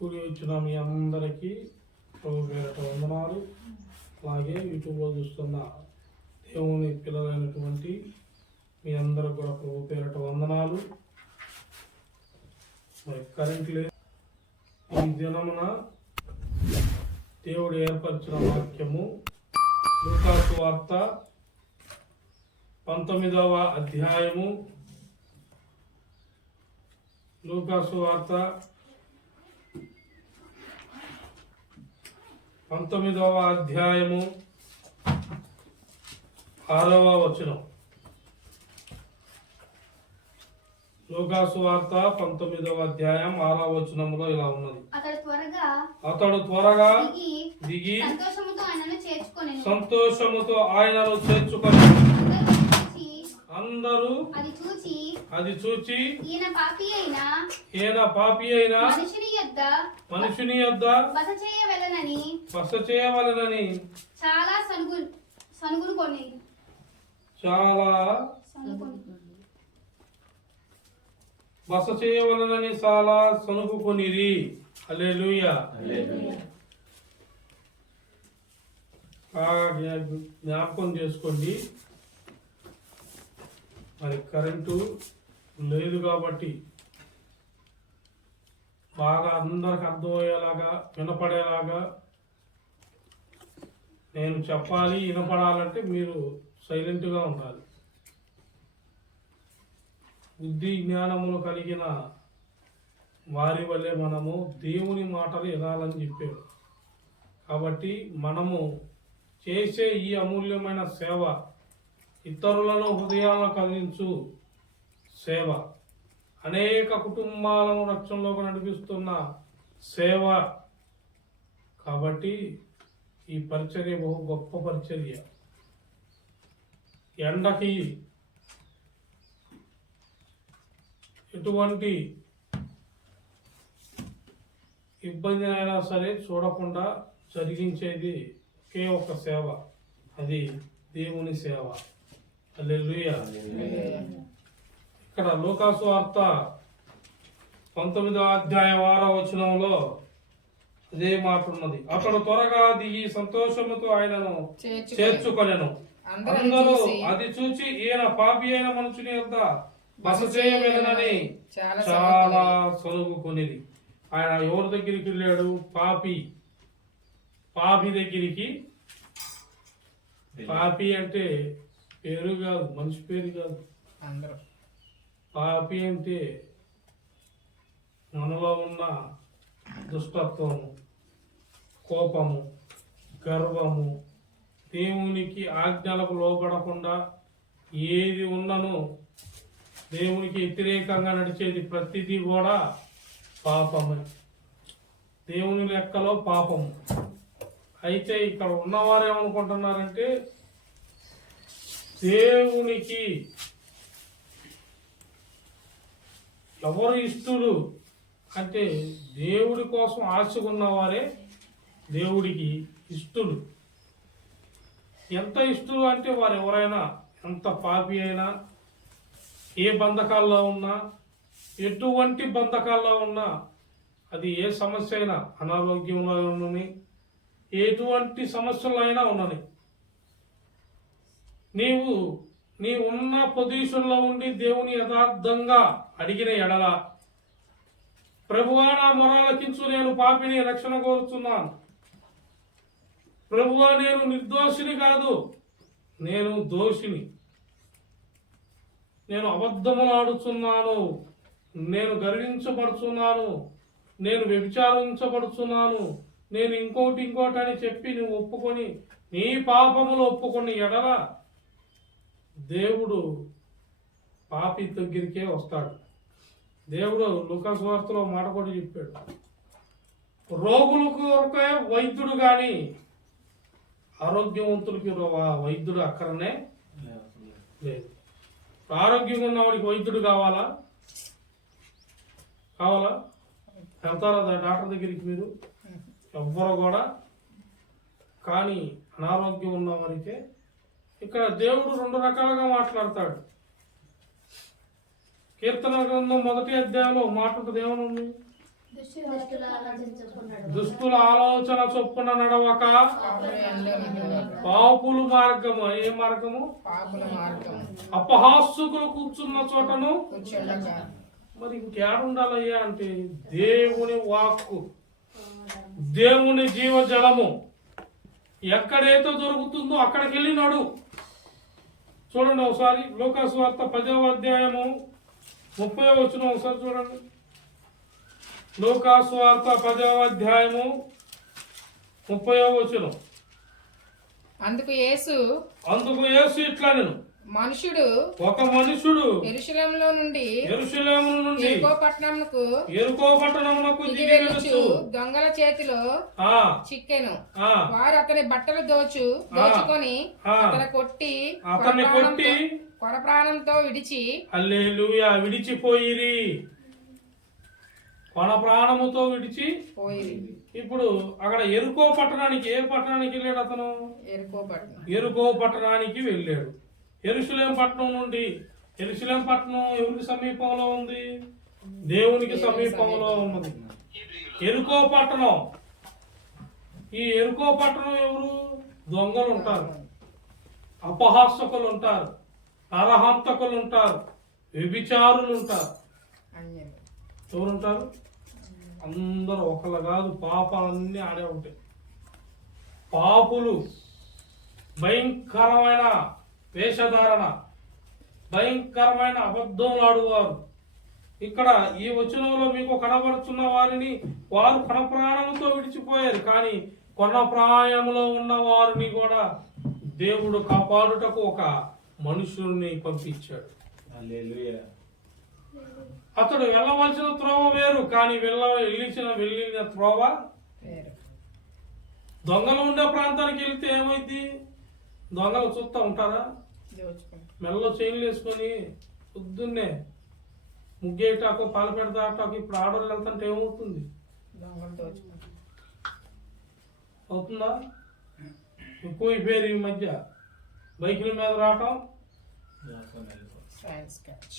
కూడి వచ్చిన మీ అందరికీ ప్రభు పేరట వందనాలు. అలాగే యూట్యూబ్లో చూస్తున్న దేవుని పిల్లలైనటువంటి మీ అందరికి కూడా ప్రభు పేరట వందనాలు. మరి కరెంట్ లేదు. ఈ దినమున దేవుడు ఏర్పరిచిన వాక్యము లూకా సువార్త 19వ అధ్యాయము. లూకా సువార్త 19వ అధ్యాయము 6వ వచనం. లూకా సువార్త 19వ అధ్యాయం 6వ వచనంలో ఇలా ఉన్నది. అతడు త్వరగా దిగి సంతోషముతో ఆయనను చేర్చుకొని అందరూ అది చూచి ఈయన పాపి అయిన మనుషుని యొద్ద బస చేయవలెనని చాలా బస చేయవలనని చాలా సనుగుకొనిరి. హల్లెలూయా. జ్ఞాపకం చేసుకోండి, మరి కరెంటు లేదు కాబట్టి బాగా అందరికి అర్థమయ్యేలాగా వినపడేలాగా నేను చెప్పాలి. వినపడాలంటే మీరు సైలెంట్గా ఉండాలి. బుద్ధి జ్ఞానములు కలిగిన వారి వల్లే మనము దేవుని మాటలు వినాలని చెప్పాడు. కాబట్టి మనము చేసే ఈ అమూల్యమైన సేవ, ఇతరులను హృదయాలను కదిలించు సేవ, అనేక కుటుంబాలను రక్షణలోకి నడిపిస్తున్న సేవ. కాబట్టి ఈ పరిచర్య బహు గొప్ప పరిచర్య. ఎండకి ఎటువంటి ఇబ్బంది అయినా సరే చూడకుండా జరిగించేది ఒకే ఒక సేవ, అది దేవుని సేవ. హల్లెలూయా. ఇక్కడ లూకా సువార్త 19వ అధ్యాయం 6వ వచనంలో అదే మాట ఉన్నది. అతడు త్వరగా దిగి సంతోషముతో ఆయనను చేర్చుకొనెను. అందరూ అది చూచి ఈయన పాపి అయిన మనుషుని యొద్ద బస చేయవలెనని చాలా సనుగుకొనిది. ఆయన ఎవరి దగ్గరికి వెళ్ళాడు? పాపి దగ్గరికి. పాపి అంటే పేరు కాదు, మనిషి పేరు కాదు. పాపి అంటే మనలో ఉన్న దుష్టత్వము, కోపము, గర్వము, దేవునికి ఆజ్ఞలకు లోబడకుండా ఏది ఉన్ననో దేవునికి వ్యతిరేకంగా నడిచేది ప్రతిదీ కూడా పాపమే. దేవుని లెక్కలో పాపము. అయితే ఇక్కడ ఉన్నవారు ఏమనుకుంటున్నారంటే దేవునికి ఎవరు ఇష్టలు అంటే దేవుడి కోసం ఆశకున్నవారే దేవుడికి ఇష్టలు. ఎంత ఇష్టలు అంటే వారు ఎవరైనా ఎంత పాపి అయినా, ఏ బంధకాల్లో ఉన్నా, ఎటువంటి బంధకాల్లో ఉన్నా, అది ఏ సమస్య అయినా, అనారోగ్యంలో ఉన్నని, ఎటువంటి సమస్యలు అయినా ఉన్నని, నీ ఉన్న పొజిషన్లో ఉండి దేవుని యథార్థంగా అడిగిన ఎడల, ప్రభువా నా మొరాలకించు, నేను పాపిని, రక్షణ కోరుతున్నాను. ప్రభువా నేను నిర్దోషిని కాదు, నేను దోషిని, నేను అబద్ధములు ఆడుతున్నాను, నేను గర్వించబడుతున్నాను, నేను వ్యభిచారించబడుతున్నాను, నేను ఇంకోటి అని చెప్పి నువ్వు ఒప్పుకొని నీ పాపములు ఒప్పుకొని ఎడల దేవుడు పాపి దగ్గరికే వస్తాడు. దేవుడు లూకా సువార్తలో మాట కూడా చెప్పాడు, రోగులకు కొరకే వైద్యుడు కానీ ఆరోగ్యవంతులకి వైద్యుడు అక్కడనే లేదు. ఆరోగ్యంగా ఉన్నవాడికి వైద్యుడు కావాలా? వెళ్తారా డాక్టర్ దగ్గరికి మీరు? ఎవ్వరు కూడా. కానీ అనారోగ్యం ఉన్నవారికే ఇక్కడ దేవుడు 2 రకాలుగా మాట్లాడతాడు. కీర్తన గ్రంథం 1వ అధ్యాయంలో మాట ఉంటుంది, ఏమనుంది? దుష్టుల ఆలోచన చొప్పున నడవక పాపులు మార్గము ఏ మార్గము అపహాస్యకులు కూర్చున్న చోటను మరి ఇంకేడుండాలయ్యా అంటే దేవుని వాక్కు, దేవుని జీవజలము ఎక్కడైతే దొరుకుతుందో అక్కడికి వెళ్ళినాడు. చూడండి ఒకసారి లూకాసు వార్త 10వ అధ్యాయము 30వ వచనం ఒకసారి చూడండి. లూకాసు వార్త 10వ అధ్యాయము 30వ వచనం. అందుకు యేసు ఇట్లా నేను ఒక మనుషుడు యెరూషలేములో నుండి యెరికో పట్టణమునకు దిగివెళ్ళుచు దొంగల చేతిలో చిక్కెను. వారు అతని బట్టలు దోచుకొని అతన్ని కొట్టి కొర ప్రాణంతో హల్లెలూయా విడిచిపోయిరి. కొన ప్రాణముతో విడిచిపోయిరి. ఇప్పుడు అక్కడ ఎరుకో పట్టణానికి ఏ పట్టణానికి వెళ్ళాడు అతను? ఎరుకో పట్టణానికి వెళ్ళాడు. యెరూషలేము పట్టణం నుండి, యెరూషలేము పట్టణం ఎవరికి సమీపంలో ఉంది? దేవునికి సమీపంలో ఉన్నది ఎరుకో పట్టణం. ఈ ఎరుకో పట్టణం ఎవరు? దొంగలు ఉంటారు, అపహాసకులు ఉంటారు, నరహంతకులు ఉంటారు, వ్యభిచారులు ఉంటారు. ఎవరుంటారు? అందరూ ఒకళ్ళు కాదు, పాపాలన్నీ ఆడే ఉంటాయి. పాపులు, భయంకరమైన వేషధారణ, భయంకరమైన అబద్ధములు ఆడువారు. ఇక్కడ ఈ వచనంలో మీకు కనబడుతున్న వారిని వారు కణప్రాణంతో విడిచిపోయారు, కానీ కొనప్రాయంలో ఉన్న వారిని కూడా దేవుడు కాపాడుటకు ఒక మనుషుల్ని పంపించాడు. అతడు వెళ్ళవలసిన త్రోవ వేరు, కానీ వెళ్ళిన త్రోవ దొంగలు ఉండే ప్రాంతానికి వెళ్తే ఏమైంది? దొంగలు చూస్తూ ఉంటారా? మెల్లో చైన్లు వేసుకొని పొద్దున్నే ముగ్గేటాకో పాలు పెడతాటాకో ఇప్పుడు ఆడవాళ్ళు వెళ్తుంటే ఏమవుతుంది? అవుతుందా? ఎక్కువ పేరు ఈ మధ్య బైకుల మీద రావటం,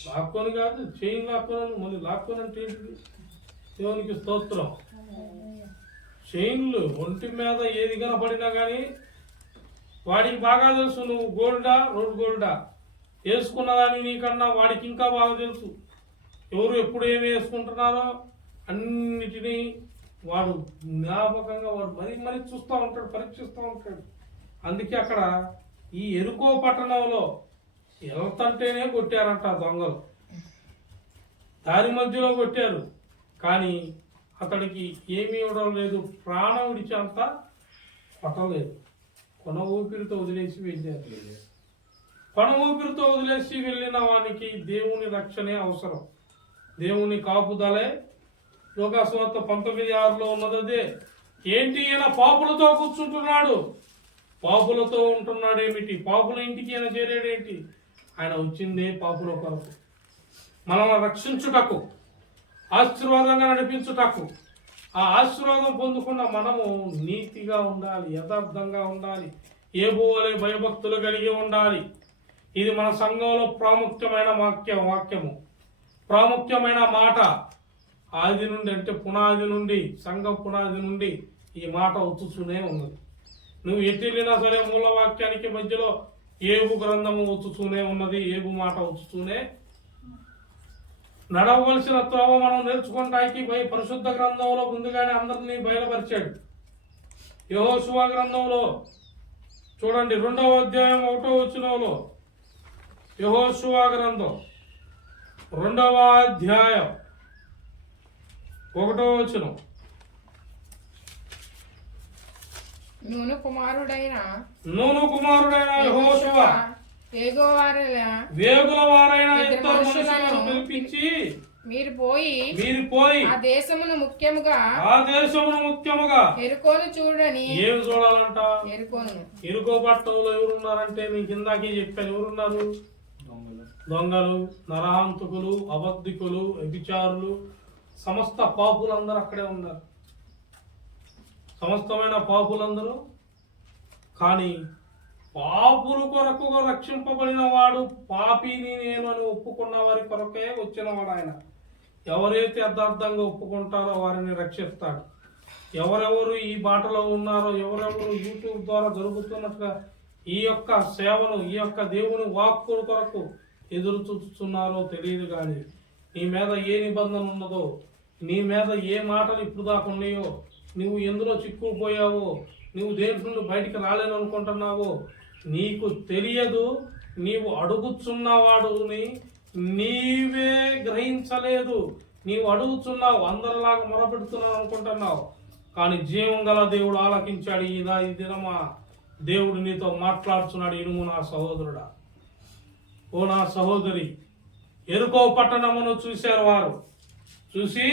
లాక్కొని కాదు చైన్ లాక్కొని, మళ్ళీ లాక్కొని అంటే దేవునికి స్తోత్రం. చైన్లు ఒంటి మీద ఏది కనపడినా కానీ వాడికి బాగా తెలుసు నువ్వు గోల్డా రోడ్ గోల్డా వేసుకున్నదాన్ని నీకన్నా వాడికి ఇంకా బాగా తెలుసు. ఎవరు ఎప్పుడు ఏమి వేసుకుంటున్నారో అన్నిటినీ వాడు జ్ఞాపకంగా వాడు మరీ చూస్తూ ఉంటాడు, పరీక్షిస్తూ ఉంటాడు. అందుకే అక్కడ ఈ ఎరుకో పట్టణంలో వెళ్తంటేనే కొట్టారంట దొంగలు. దారి మధ్యలో కొట్టారు, కానీ అతడికి ఏమీ ఇవ్వడం లేదు, ప్రాణం విడిచేంత కొట్టలేదు. కొన ఊపిరితో వదిలేసి వెళ్ళారు. కొన ఊపిరితో వదిలేసి వెళ్ళిన వానికి దేవుని రక్షణే అవసరం, దేవుని కాపుదలే. లూకాసు వార్త 19:6 ఉన్నదే. ఏంటి ఈయన పాపులతో కూర్చుంటున్నాడు, పాపులతో ఉంటున్నాడు ఏమిటి? పాపుల ఇంటికి ఈయన చేరేడేంటి? ఆయన వచ్చిందే పాపుల కొరకు, మనల్ని రక్షించుటకు, ఆశీర్వాదంగా నడిపించుటకు. ఆ ఆశీర్వాదం పొందుకున్న మనము నీతిగా ఉండాలి, యథార్థంగా ఉండాలి, ఏబోవలే భయభక్తులు కలిగి ఉండాలి. ఇది మన సంఘంలో ప్రాముఖ్యమైన వాక్యము, ప్రాముఖ్యమైన మాట. ఆది నుండి అంటే పునాది నుండి, సంఘం పునాది నుండి ఈ మాట వచ్చుతూనే ఉన్నది. నువ్వు ఎటు వెళ్ళినా సరే మూల వాక్యానికి మధ్యలో ఏబు గ్రంథము వచ్చుతూనే ఉన్నది, ఏబు మాట వచ్చుతూనే. నడవలసిన త్రోవ మనం నేర్చుకోవటానికి పరిశుద్ధ గ్రంథంలో ముందుగానే అందరినీ బయలుపరిచాడు. యెహోషువ గ్రంథంలో చూడండి 2వ అధ్యాయం 1వ వచనంలో, యెహోషువ గ్రంథం 2వ అధ్యాయం 1వ వచనం. నూను కుమారుడైన యెహోషువ వేగుల వారైన ఇద్దరు మనుషులను పిలిపించి మీరు పోయి ఆ దేశమును ముఖ్యముగా ఎరుకోను చూడని. ఏమి చూడాలంట? ఎరుకో పట్టణంలో ఎవరున్నారంటే మీకు ఇందాకే చెప్పాను. ఎవరున్నారు? దొంగలు, నరహంతకులు, అబద్ధికులు, వ్యభిచారులు, సమస్త పాపులందరూ అక్కడే ఉన్నారు. సమస్తమైన పాపులందరూ. కానీ పాపుల కొరకు రక్షింపబడిన వాడు, పాపిని నేను అని ఒప్పుకున్న వారి కొరకే వచ్చిన వాడు ఆయన. ఎవరైతే యథార్థంగా ఒప్పుకుంటారో వారిని రక్షిస్తాడు. ఎవరెవరు ఈ బాటలో ఉన్నారో, ఎవరెవరు యూట్యూబ్ ద్వారా జరుగుతున్నట్టుగా ఈ యొక్క సేవను, ఈ యొక్క దేవుని వాక్కు కొరకు ఎదురు చూస్తున్నారో తెలియదు. కానీ నీ మీద ఏ నిబంధన ఉన్నదో, నీ మీద ఏ మాటలు ఇప్పుడు దాకా ఉన్నాయో, నువ్వు ఎందులో చిక్కుకుపోయావో, నువ్వు దేని నుండి బయటికి రాలేను అనుకుంటున్నావో నీకు తెలియదు. నీవు అడుగుచున్నవాడుని నీవే గ్రహించలేదు. నీవు అడుగుచున్నావు, అందరిలాగా మొరపెడుతున్నావు అనుకుంటున్నావు. కానీ జీవం గల దేవుడు ఆలకించాడు. ఈ దినమా దేవుడు నీతో మాట్లాడుతున్నాడు. ఇనుము నా సహోదరుడా, ఓ నా సహోదరి. ఎరుకో పట్టణమును చూశారు వారు. చూసి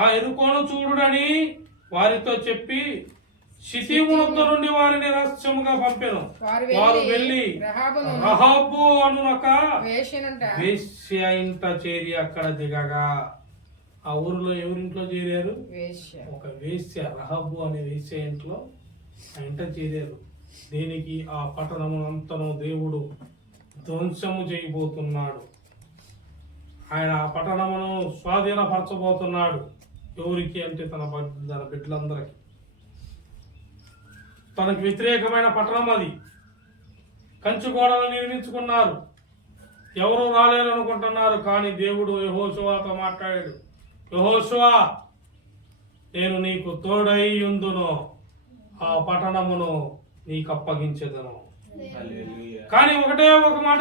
ఆ ఎరుకోను చూడుడని వారితో చెప్పి షితీమునొద్ద నుండి వారిని రహస్యముగా పంపెను. వారు వెళ్ళి రహాబు అనునొక వేశ్య ఇంట చేరి అక్కడ దిగగా, ఆ ఊరిలో ఎవరింట్లో చేరారు? ఒక వేశ్య, రహాబు అనే వేశ్య ఇంట్లో ఆ ఇంట చేరారు. దీనికి ఆ పట్టణమునంతను దేవుడు ధ్వంసము చేయబోతున్నాడు. ఆయన ఆ పట్టణమును స్వాధీనపరచబోతున్నాడు. ఎవరికి అంటే తన బిడ్డలందరికీ. తనకు వ్యతిరేకమైన పట్టణం అది. కంచు గోడలు నిర్మించుకున్నారు. ఎవరు రాలేరనుకుంటున్నారు. కానీ దేవుడు యెహోషువతో మాట్లాడాడు. యెహోషువ, నేను నీకు తోడై ఉందును, ఆ పట్టణమును నీకు అప్పగించెదను. కానీ ఒకటే ఒక మాట,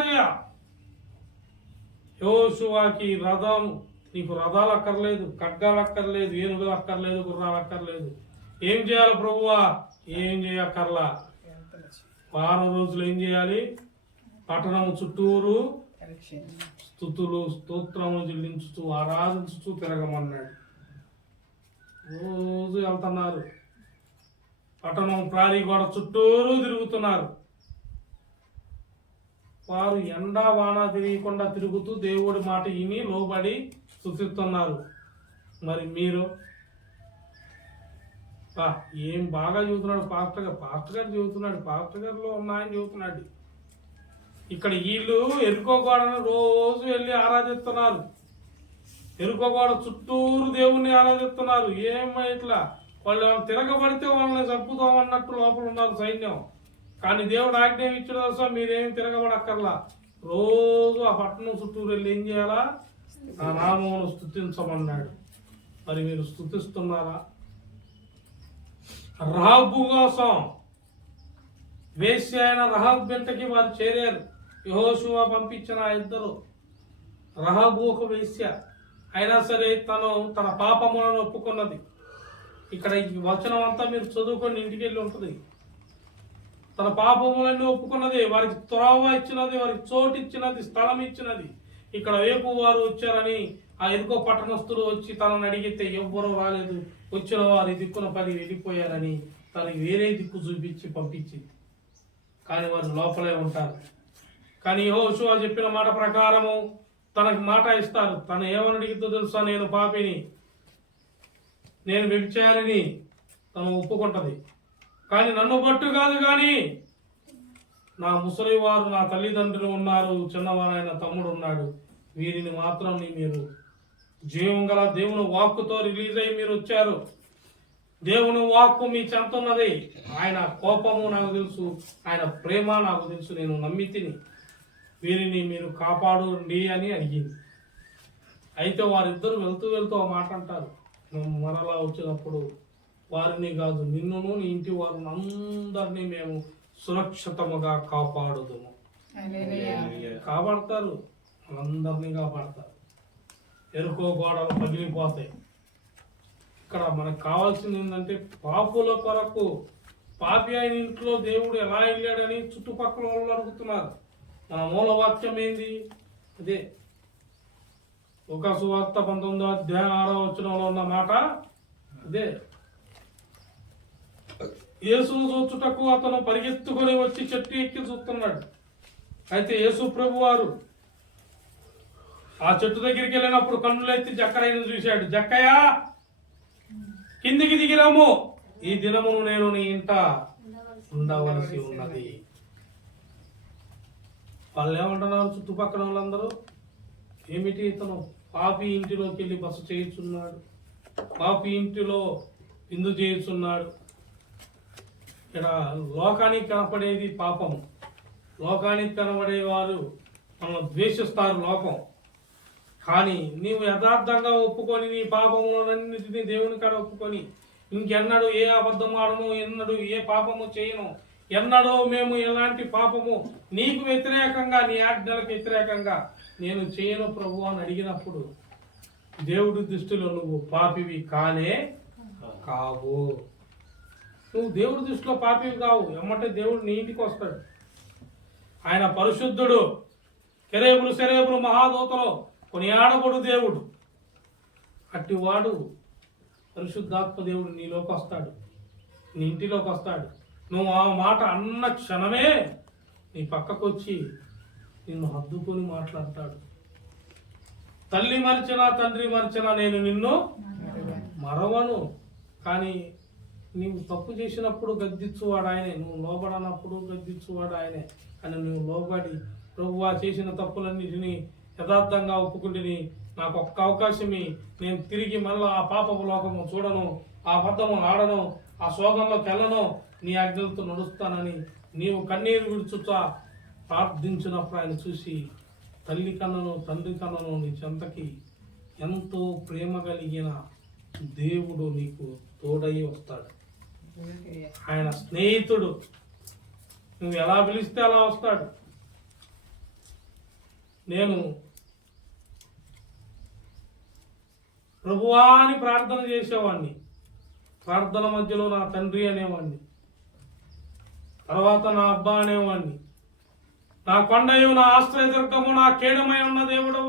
యెహోషువకి రథం, నీకు రథాలు అక్కర్లేదు, ఖడ్గాలు అక్కర్లేదు, ఏనుగులు అక్కర్లేదు, గుర్రాలు అక్కర్లేదు. ఏం చేయాలి ప్రభువా? ఏం చేయక్కర్లా. వారం రోజులు ఏం చేయాలి? పట్టణము చుట్టూరు స్తుతులు స్తోత్రములు చెల్లించుతూ ఆరాధించుతూ తిరగమన్నాడు. రోజు వెళ్తున్నారు. పట్టణం ప్రారీ గోడ చుట్టూరు తిరుగుతున్నారు. వారు ఎండా వాన తిరగకుండా తిరుగుతూ దేవుడి మాట విని లోబడి స్తుతిస్తున్నారు. మరి మీరు ఏం బాగా చెబుతున్నాడు పాస్టర్ గారు చెబుతున్నాడు. పాస్టర్ గారిలో ఉన్న ఆయన చెబుతున్నాడు. ఇక్కడ వీళ్ళు ఎరుకో గోడను రోజు వెళ్ళి ఆరాధిస్తున్నారు. ఎరుకో గోడ చుట్టూరు దేవుణ్ణి ఆరాధిస్తున్నారు. ఏమో ఇట్లా వాళ్ళు తిరగబడితే వాళ్ళని చంపుతాం అన్నట్టు లోపల ఉన్నారు సైన్యం. కానీ దేవుడు ఆజ్ఞ ఇచ్చిన కోసం మీరేమి తిరగబడక్కర్లా. రోజు ఆ పట్టణం చుట్టూరు వెళ్ళి ఏం చేయాలా? ఆ నామమును స్తుతించమన్నాడు. మరి మీరు స్తుతిస్తున్నారా? రహాబు కోసం, వేశ్య అయిన రహాబు బిడ్డకి వారు చేరారు. యెహోషువ పంపించిన ఆ ఇద్దరు. రహాబు ఒక వేశ్య అయినా సరే తన పాపములను ఒప్పుకున్నది. ఇక్కడ ఈ వచనం అంతా మీరు చదువుకొని ఇంటికి వెళ్ళి ఉంటుంది. తన పాపములన్నీ ఒప్పుకున్నది. వారికి త్రోవ ఇచ్చినది, వారికి చోటు ఇచ్చినది, స్థలం ఇచ్చినది. ఇక్కడ వేపు వారు వచ్చారని ఆ ఎరుకో పట్టణస్తులు వచ్చి తనని అడిగితే ఎవ్వరూ రాలేదు. వచ్చిన వారి దిక్కున పడి వెళ్ళిపోయారని తనకి వేరే దిక్కు చూపించి పంపించింది. కానీ వారు లోపలే ఉంటారు. కానీ యెహోషువ చెప్పిన మాట ప్రకారము తనకి మాట ఇస్తారు. తను ఏమని అడిగితో తెలుసా? నేను పాపిని, నేను వ్యభిచారిని తను ఒప్పుకుంటది. కానీ నన్ను బట్టు కాదు, కానీ నా ముసలి వారు, నా తల్లిదండ్రులు ఉన్నారు, చిన్నవారైన తమ్ముడు ఉన్నాడు, వీరిని మాత్రం మీరు జీవం గల దేవుని వాక్కుతో రిలీజ్ అయ్యి మీరు వచ్చారు. దేవుని వాక్కు మీ చెంతున్నది. ఆయన కోపము నాకు తెలుసు, ఆయన ప్రేమ నాకు తెలుసు, నేను నమ్మితిని. వీరిని మీరు కాపాడండి అని అడిగింది. అయితే వారిద్దరు వెళ్తూ వెళ్తూ ఆ మాట అంటారు. మరలా వచ్చినప్పుడు వారిని కాదు, నిన్నును నీ ఇంటి వారిని అందరినీ మేము సురక్షితముగా కాపాడుదుము. కాపాడతారు, అందరినీ కాపాడతారు. ఎరుకో గోడలు పగిలిపోతాయి. ఇక్కడ మనకు కావాల్సింది ఏంటంటే పాపుల కొరకు, పాపి అయిన ఇంట్లో దేవుడు ఎలా వెళ్ళాడని చుట్టుపక్కల వాళ్ళు అడుగుతున్నారు. మన మూలవాక్యం ఏంది? అదే లూకా సువార్త 19వ అధ్యాయం 6వ వచనంలో ఉన్న మాట అదే. యేసును చూచుటకు అతను పరిగెత్తుకొని వచ్చి చెట్టు ఎక్కి చూస్తున్నాడు. అయితే యేసు ప్రభు వారు ఆ చెట్టు దగ్గరికి వెళ్ళినప్పుడు కన్నులెత్తి జక్కయ్యను చూశాడు. జక్కయ్య, కిందికి దిగిరాము, ఈ దినమును నేను నీ ఇంట ఉండవలసి ఉన్నది. వాళ్ళు ఏమంటున్నారు చుట్టుపక్కల వాళ్ళందరూ? ఏమిటి ఇతను పాపి ఇంటిలోకి వెళ్ళి బస చేయుచున్నాడు, పాపి ఇంటిలో విందు చేయుచున్నాడు. ఇక్కడ లోకానికి కనపడేది పాపము. లోకానికి కనబడేవారు మనల్ని ద్వేషిస్తారు లోకం. కానీ నీవు యథార్థంగా ఒప్పుకొని నీ పాపములన్నిటినీ దేవుని కాడ ఒప్పుకొని ఇంకెన్నడూ ఏ అబద్ధం ఆడను, ఎన్నడూ ఏ పాపము చేయను, ఎన్నడూ మేము ఎలాంటి పాపము నీకు వ్యతిరేకంగా నీ ఆజ్ఞలకు వ్యతిరేకంగా నేను చేయను ప్రభు అని అడిగినప్పుడు దేవుడి దృష్టిలో నువ్వు పాపివి కానే కావు. నువ్వు దేవుడి దృష్టిలో పాపివి కావు. ఎమ్మటే దేవుడు నీ ఇంటికి వస్తాడు. ఆయన పరిశుద్ధుడు, కెరేబులు సెరేబులు మహాదూతలో కొనియాడబడు దేవుడు. అట్టివాడు పరిశుద్ధాత్మ దేవుడు నీలోకి వస్తాడు, నీ ఇంటిలోకి వస్తాడు. నువ్వు ఆ మాట అన్న క్షణమే నీ పక్కకు వచ్చి నిన్ను హద్దుకొని మాట్లాడతాడు. తల్లి మరిచినా తండ్రి మరిచినా నేను నిన్ను మరవను. కానీ నీవు తప్పు చేసినప్పుడు గద్దించువాడు ఆయనే, నువ్వు లోబడనప్పుడు గద్దించువాడు ఆయనే. కానీ నువ్వు లోబడి ప్రభువా చేసిన తప్పులన్నిటినీ యథార్థంగా ఒప్పుకుంటుని నాకు ఒక్క అవకాశమి, నేను తిరిగి మళ్ళీ ఆ పాపపు లోకము చూడను, ఆ అబద్ధము ఆడను, ఆ శోధంలోకి వెళ్ళను, నీ ఆజ్ఞలతో నడుస్తానని నీవు కన్నీరు విడుచుతా ప్రార్థించినప్పుడు ఆయన చూసి తల్లి కన్నను తండ్రి కన్నను నీ చెంతకి ఎంతో ప్రేమ కలిగిన దేవుడు నీకు తోడై వస్తాడు. ఆయన స్నేహితుడు. నువ్వు ఎలా పిలిస్తే అలా వస్తాడు. నేను ప్రభువా అని ప్రార్థన చేసేవాడిని. ప్రార్థన మధ్యలో నా తండ్రి అనేవాడిని, తర్వాత నా అబ్బా అనేవాడిని. నా కొండయు, నా ఆశ్రయదుర్గము, నా కేడమై ఉన్న దేవుడు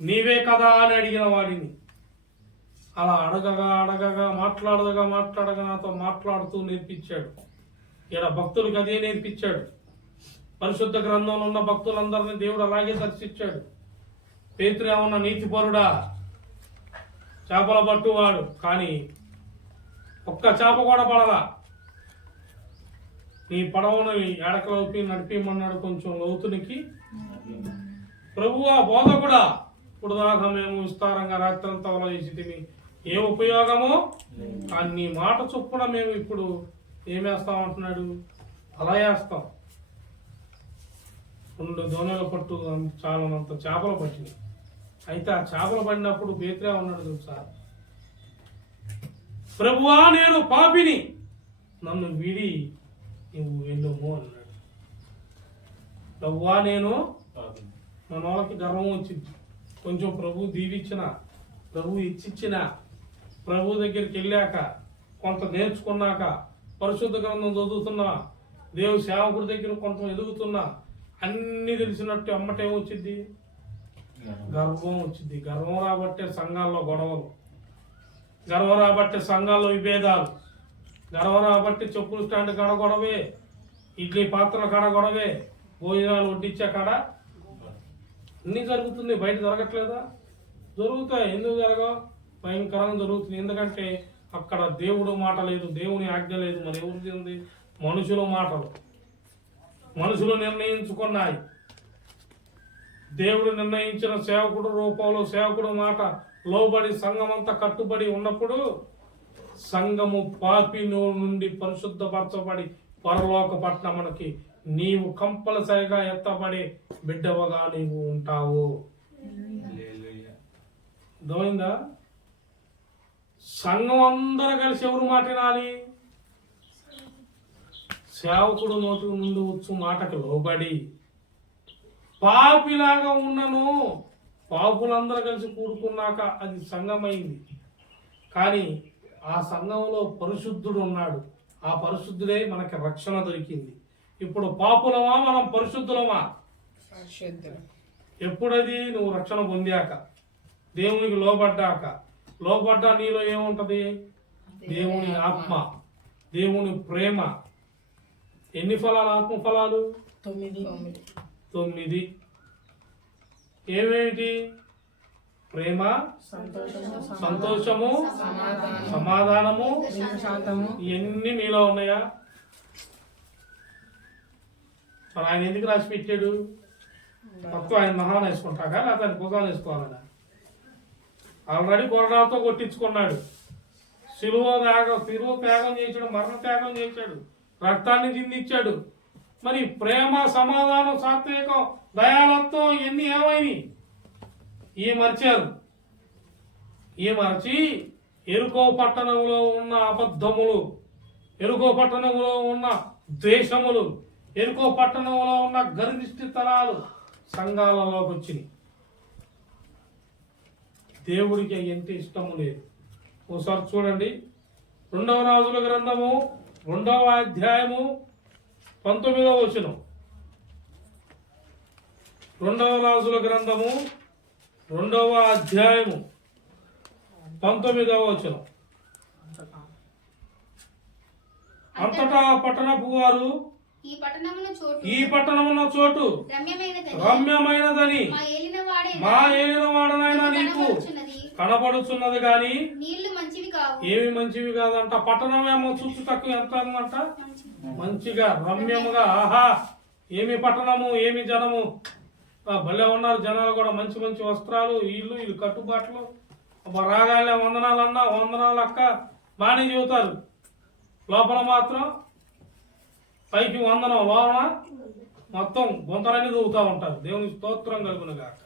నీవే కదా అని అడిగిన వాడిని. అలా అడగగా మాట్లాడగా నాతో మాట్లాడుతూ నేర్పించాడు. ఇక్కడ భక్తులకు అదే నేర్పించాడు. పరిశుద్ధ గ్రంథంలో ఉన్న భక్తులందరినీ దేవుడు అలాగే దర్శించాడు. పేతురు ఏమన్నా నీతిపరుడా, చేపల పట్టువాడు, కానీ ఒక్క చేప కూడా పడలా. నీ పడవను ఎడకలోపి నడిపిమన్నాడు కొంచెం లోతునికి. ప్రభువా బోధకుడా, ఇప్పుడు దాకా మేము విస్తారంగా రాత్రంతా వలవేసి ఏ ఉపయోగమో, కానీ నీ మాట చొప్పున మేము ఇప్పుడు ఏమేస్తామంటున్నాడు, అలా వేస్తాం. 2 దోణల పట్టు చాలనంత చేపలు పట్టినాయి. అయితే ఆ చేపలు పడినప్పుడు పేతురే ఉన్నాడు తెలుసా, ప్రభువా నేను పాపిని, నన్ను విడి నువ్వు వెళ్ళము అన్నాడు. ప్రభువా నేను, మన వాళ్ళకి గర్వం వచ్చింది. కొంచెం ప్రభు దీవించిన, ప్రభు ఇచ్చిచ్చిన, ప్రభు దగ్గరికి వెళ్ళాక కొంత నేర్చుకున్నాక, పరిశుద్ధ గ్రంథం చదువుతున్నా, దేవు సేవకుడి దగ్గర కొంత ఎదుగుతున్నా, అన్ని తెలిసినట్టు అమ్మటేం వచ్చింది, గర్వం వచ్చింది. గర్వం రాబట్టే సంఘాల్లో గొడవలు, గర్వం రాబట్టే సంఘాల్లో విభేదాలు, గర్వం రాబట్టి చెప్పులు స్టాండ్ కాడ గొడవే, ఇడ్లీ పాత్రల కాడ గొడవే, భోజనాలు వడ్డించే కాడ అన్నీ జరుగుతుంది. బయట జరగట్లేదా? జరుగుతాయి. ఎందుకు జరగవు? భయంకరంగా జరుగుతుంది. ఎందుకంటే అక్కడ దేవుడు మాట లేదు, దేవుని ఆజ్ఞ లేదు. మరి ఎవరిది ఉంది? మనుషుల మాటలు, మనుషులు నిర్ణయించుకున్నాయి. దేవుడు నిర్ణయించిన సేవకుడు రూపంలో సేవకుడు మాట లోబడి సంఘం అంతా కట్టుబడి ఉన్నప్పుడు సంఘము పాపి నుండి పరిశుద్ధపరచబడి పరలోక పట్టణమునకి నీవు కంపల్సరిగా ఎత్తబడి బిడ్డవగా నీవు ఉంటావు. అర్థమైందా? సంఘం అందరూ కలిసి ఎవరు మాట వినాలి? సేవకుడు నోటి నుండి వచ్చు మాటకు లోబడి పాపిలాగా ఉన్నను. పాపులందరూ కలిసి కూడుకున్నాక అది సంఘమైంది. కానీ ఆ సంఘంలో పరిశుద్ధుడు ఉన్నాడు. ఆ పరిశుద్ధుడే మనకి రక్షణ దొరికింది. ఇప్పుడు పాపులమా మనం పరిశుద్ధులమా? ఎప్పుడది? నువ్వు రక్షణ పొందాక, దేవునికి లోబడ్డాక. లోబడ్డా నీలో ఏముంటది? దేవుని ఆత్మ, దేవుని ప్రేమ. ఎన్ని ఫలాలు? ఆత్మ ఫలాలు 9. ఏమేమిటి? ప్రేమ, సంతోషము, సమాధానము, ఇవన్నీ మీలో ఉన్నాయా? మరి ఆయన ఎందుకు రాసి పెట్టాడు? మొత్తం ఆయన మహాన్ వేసుకుంటాగా, లేకపోతే ఆయన భుజాన్ని వేసుకోవాలనా? ఆల్రెడీ కొరడాలతో కొట్టించుకున్నాడు. శిలువ త్యాగం చేశాడు, మరణ త్యాగం చేశాడు, రక్తాన్ని చిందించాడు. మరి ప్రేమ, సమాధానం, సాత్వికం, దయాలత్వం ఇవన్నీ ఏమైనాయి? ఈ మర్చారు. ఈ మరచి ఎరుకో పట్టణంలో ఉన్న అబద్ధములు, ఎరుకో పట్టణంలో ఉన్న ద్వేషములు, ఎరుకో పట్టణంలో ఉన్న గర్విష్ఠతనాలు సంఘాలలోకి వచ్చినాయి. దేవుడికి ఎంత ఇష్టము లేదు. ఒకసారి చూడండి, 2వ రాజుల గ్రంథము 2వ అధ్యాయము 19వ వచనం. 2వ రాజుల గ్రంథము 2వ అధ్యాయము 19వ వచనం. అంతటా పట్టణపు వారు ఈ పట్టణమున్న చోటు రమ్యమైనదని మా ఏలినవాడనైనా నీకు కనబడుచున్నది గాని ఏమి మంచివి కాదంట. పట్టణమేమో చూసు తక్కువ ఎంత అందంట, మంచిగా రమ్యముగా, ఆహా ఏమి పట్టణము, ఏమి జనము, భలే ఉన్నారు జనాలు కూడా. మంచి మంచి వస్త్రాలు, వీళ్ళు కట్టుబాట్లు, రాగాలే వందనాలన్నా వందనాలు అక్క బాగానే చెబుతారు. లోపల మాత్రం పైకి వందనం, లోన మొత్తం గుంతలన్నీ దూగుతూ ఉంటారు. దేవుని స్తోత్రం కలుగునుగాక.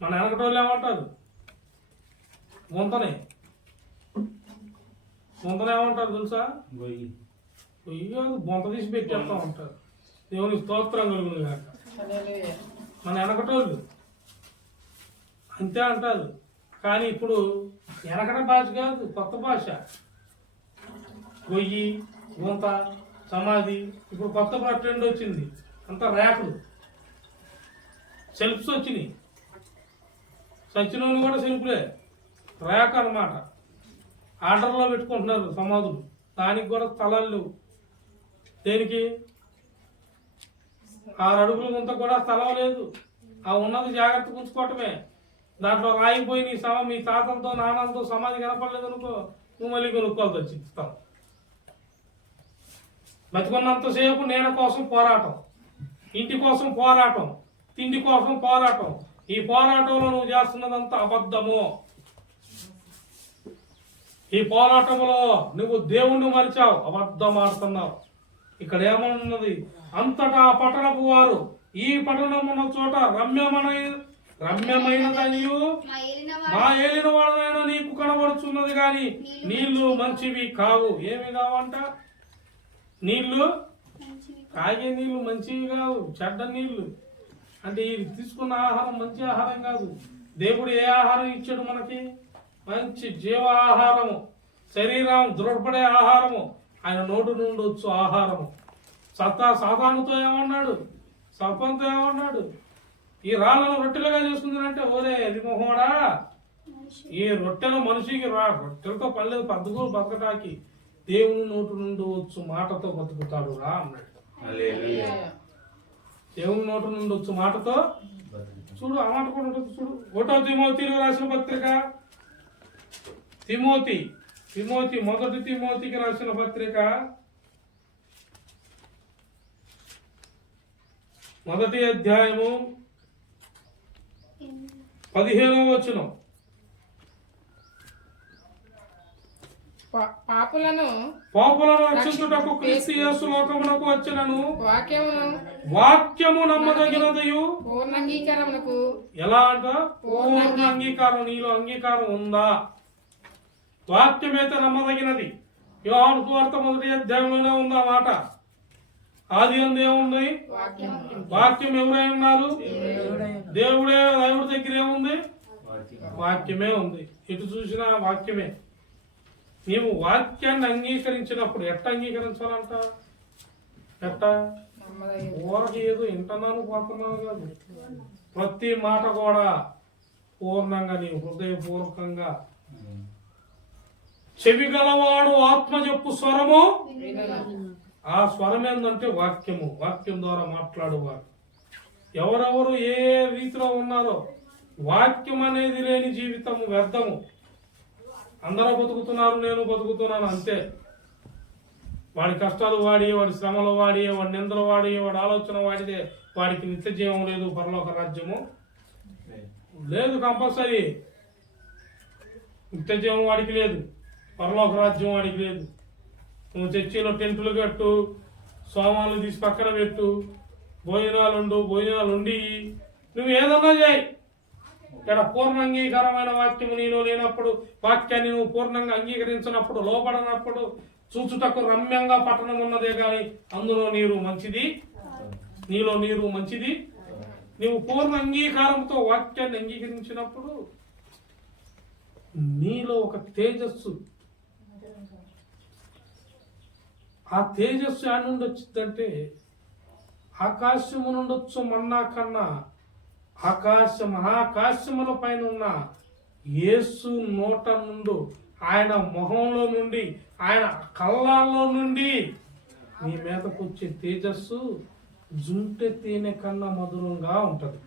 మన వెనకటోళ్ళు ఏమంటారు? గుంతనే ఏమంటారు తెలుసా? పొయ్యి కాదు, గుంత తీసి పెట్టేస్తూ ఉంటారు. దేవుని స్తోత్రం కలుగునుగాక. మన వెనకటోళ్ళు అంతే అంటారు. కానీ ఇప్పుడు వెనకట భాష కాదు, కొత్త భాష. గొయ్యి, గుంత, సమాధి. ఇప్పుడు కొత్త ట్రెండ్ వచ్చింది, అంత ర్యాకులు, సెల్ఫ్స్ వచ్చినాయి. సచ్చినోళ్ళు కూడా సెల్ఫ్లే, ర్యాక్ అన్నమాట. ఆర్డర్లో పెట్టుకుంటున్నారు సమాధులు. దానికి కూడా స్థలాలు లేవు. దేనికి? 6 అడుగుల గుంత కూడా స్థలం లేదు. ఆ ఉన్నది జాగ్రత్త ఉంచుకోవటమే. దాంట్లో రాయిపోయి మీ తాతలతో నాన్నలతో సమాధి కనపడలేదు అనుకో, నువ్వు మళ్ళీ కొనుక్కోవాల్సి వచ్చింది స్థలం. బతికున్నంతసేపు నీడ కోసం పోరాటం, ఇంటి కోసం పోరాటం, తిండి కోసం పోరాటం. ఈ పోరాటంలో నువ్వు చేస్తున్నదంతా అబద్ధము. ఈ పోరాటంలో నువ్వు దేవుణ్ణి మరిచావు, అబద్ధం ఆడుతున్నావు. ఇక్కడ ఏమన్నది? అంతటా పట్టణపు వారు ఈ పట్టణం ఉన్న చోట రమ్యమైనదనియు మా ఏలిన వాడనైనా నీకు కనబడుచున్నది గాని నీళ్లు మంచివి కావు. ఏమి కావంట? నీళ్లు, తాగే నీళ్లు మంచివి కావు, చెడ్డ నీళ్లు. అంటే ఈ తీసుకున్న ఆహారం మంచి ఆహారం కాదు. దేవుడు ఏ ఆహారం ఇచ్చాడు మనకి? మంచి జీవ ఆహారము, శరీరం దృఢపడే ఆహారము, ఆయన నోటు నుండి వచ్చు ఆహారము. సాతానుతో ఏమన్నాడు? సర్పంతో ఏమన్నాడు? ఈ రాళ్ళను రొట్టెలుగా చేసుకుందంటే, ఓరే అది మొహోడా, ఈ రొట్టెలు మనిషికి రొట్టెలతో పర్లేదు, పద్ధతులు బతకటానికి దేవుని నోటు నుండి వచ్చు మాటతో బతుకుతాడు రా అన్నాడు. దేవుని నోటు నుండి వచ్చు మాటతో చూడు, ఆ మాట కూడా ఉంటుంది చూడు. 1వ తిమోతిలో రాసిన పత్రిక, తిమోతి 1 తిమోతికి రాసిన పత్రిక 1వ అధ్యాయము 15వ వచనం. పాపులను రక్షించుటకు క్రీస్తు యేసు లోకమునకు వచ్చినను వాక్యము నమ్మదగినదయు పూర్ణ అంగీకారమునకు. ఎలా అంట? పూర్ణ అంగీకారం. నీలో అంగీకారం ఉందా? వాక్యమైతే నమ్మదగినది. యోహాను సువార్త 1వ అధ్యాయంలోనే ఉందా మాట. ఆది అందు ఏముంది? వాక్యం. ఎవరై ఉన్నారు? దేవుడి దగ్గర ఏముంది? వాక్యమే ఉంది. ఎటు చూసినా వాక్యమే. నీవు వాక్యాన్ని అంగీకరించినప్పుడు ఎట్ట అంగీకరించాలంట? ఎట్ట? ఊరకి ఏదో వింటున్నాను పోతున్నాను కాదు. ప్రతి మాట కూడా పూర్ణంగా, నీ హృదయపూర్వకంగా. చెవి గలవాడు ఆత్మ చెప్పు స్వరము. ఆ స్వరం ఏంటంటే వాక్యము. వాక్యం ద్వారా మాట్లాడువారు. ఎవరెవరు ఏ రీతిలో ఉన్నారో, వాక్యం అనేది లేని జీవితము వ్యర్థము. అందరూ బతుకుతున్నారు, నేను బతుకుతున్నాను అంతే. వాడి కష్టాలు వాడి, వాడి శ్రమలు వాడి, వాడి నిందలు వాడి, వాడి ఆలోచన వాడిదే. వాడికి నిత్య జీవం లేదు, పరలోక రాజ్యము లేదు కంపల్సరీ. నిత్య జీవం వాడికి లేదు, పరలోక రాజ్యం వాడికి లేదు. నువ్వు చర్చిలో టెంటులు కట్టు, సోమాలు తీసి పక్కన పెట్టు, భోజనాలు ఉండి నువ్వు ఏదన్నా చేయి. ఇక్కడ పూర్ణ అంగీకారమైన వాక్యము నీలో లేనప్పుడు, వాక్యాన్ని నువ్వు పూర్ణంగా అంగీకరించినప్పుడు, లోపడనప్పుడు చూచుటకు రమ్యంగా పట్టణం ఉన్నదే కానీ అందులో నీరు మంచిది, నీలో నీరు మంచిది. నీవు పూర్ణ అంగీకారంతో వాక్యాన్ని అంగీకరించినప్పుడు నీలో ఒక తేజస్సు, ఆ తేజస్సు యాడ్ నుండి వచ్చిందంటే ఆకాశము నుండొచ్చు మన్నా కన్నా మహాకాశముల పైన ఉన్న యేసు నోట నుండి, ఆయన మొహంలో నుండి, ఆయన కళ్ళాల్లో నుండి నీ మీదకు వచ్చే తేజస్సు జుంటె తేనె కన్నా మధురంగా ఉంటది.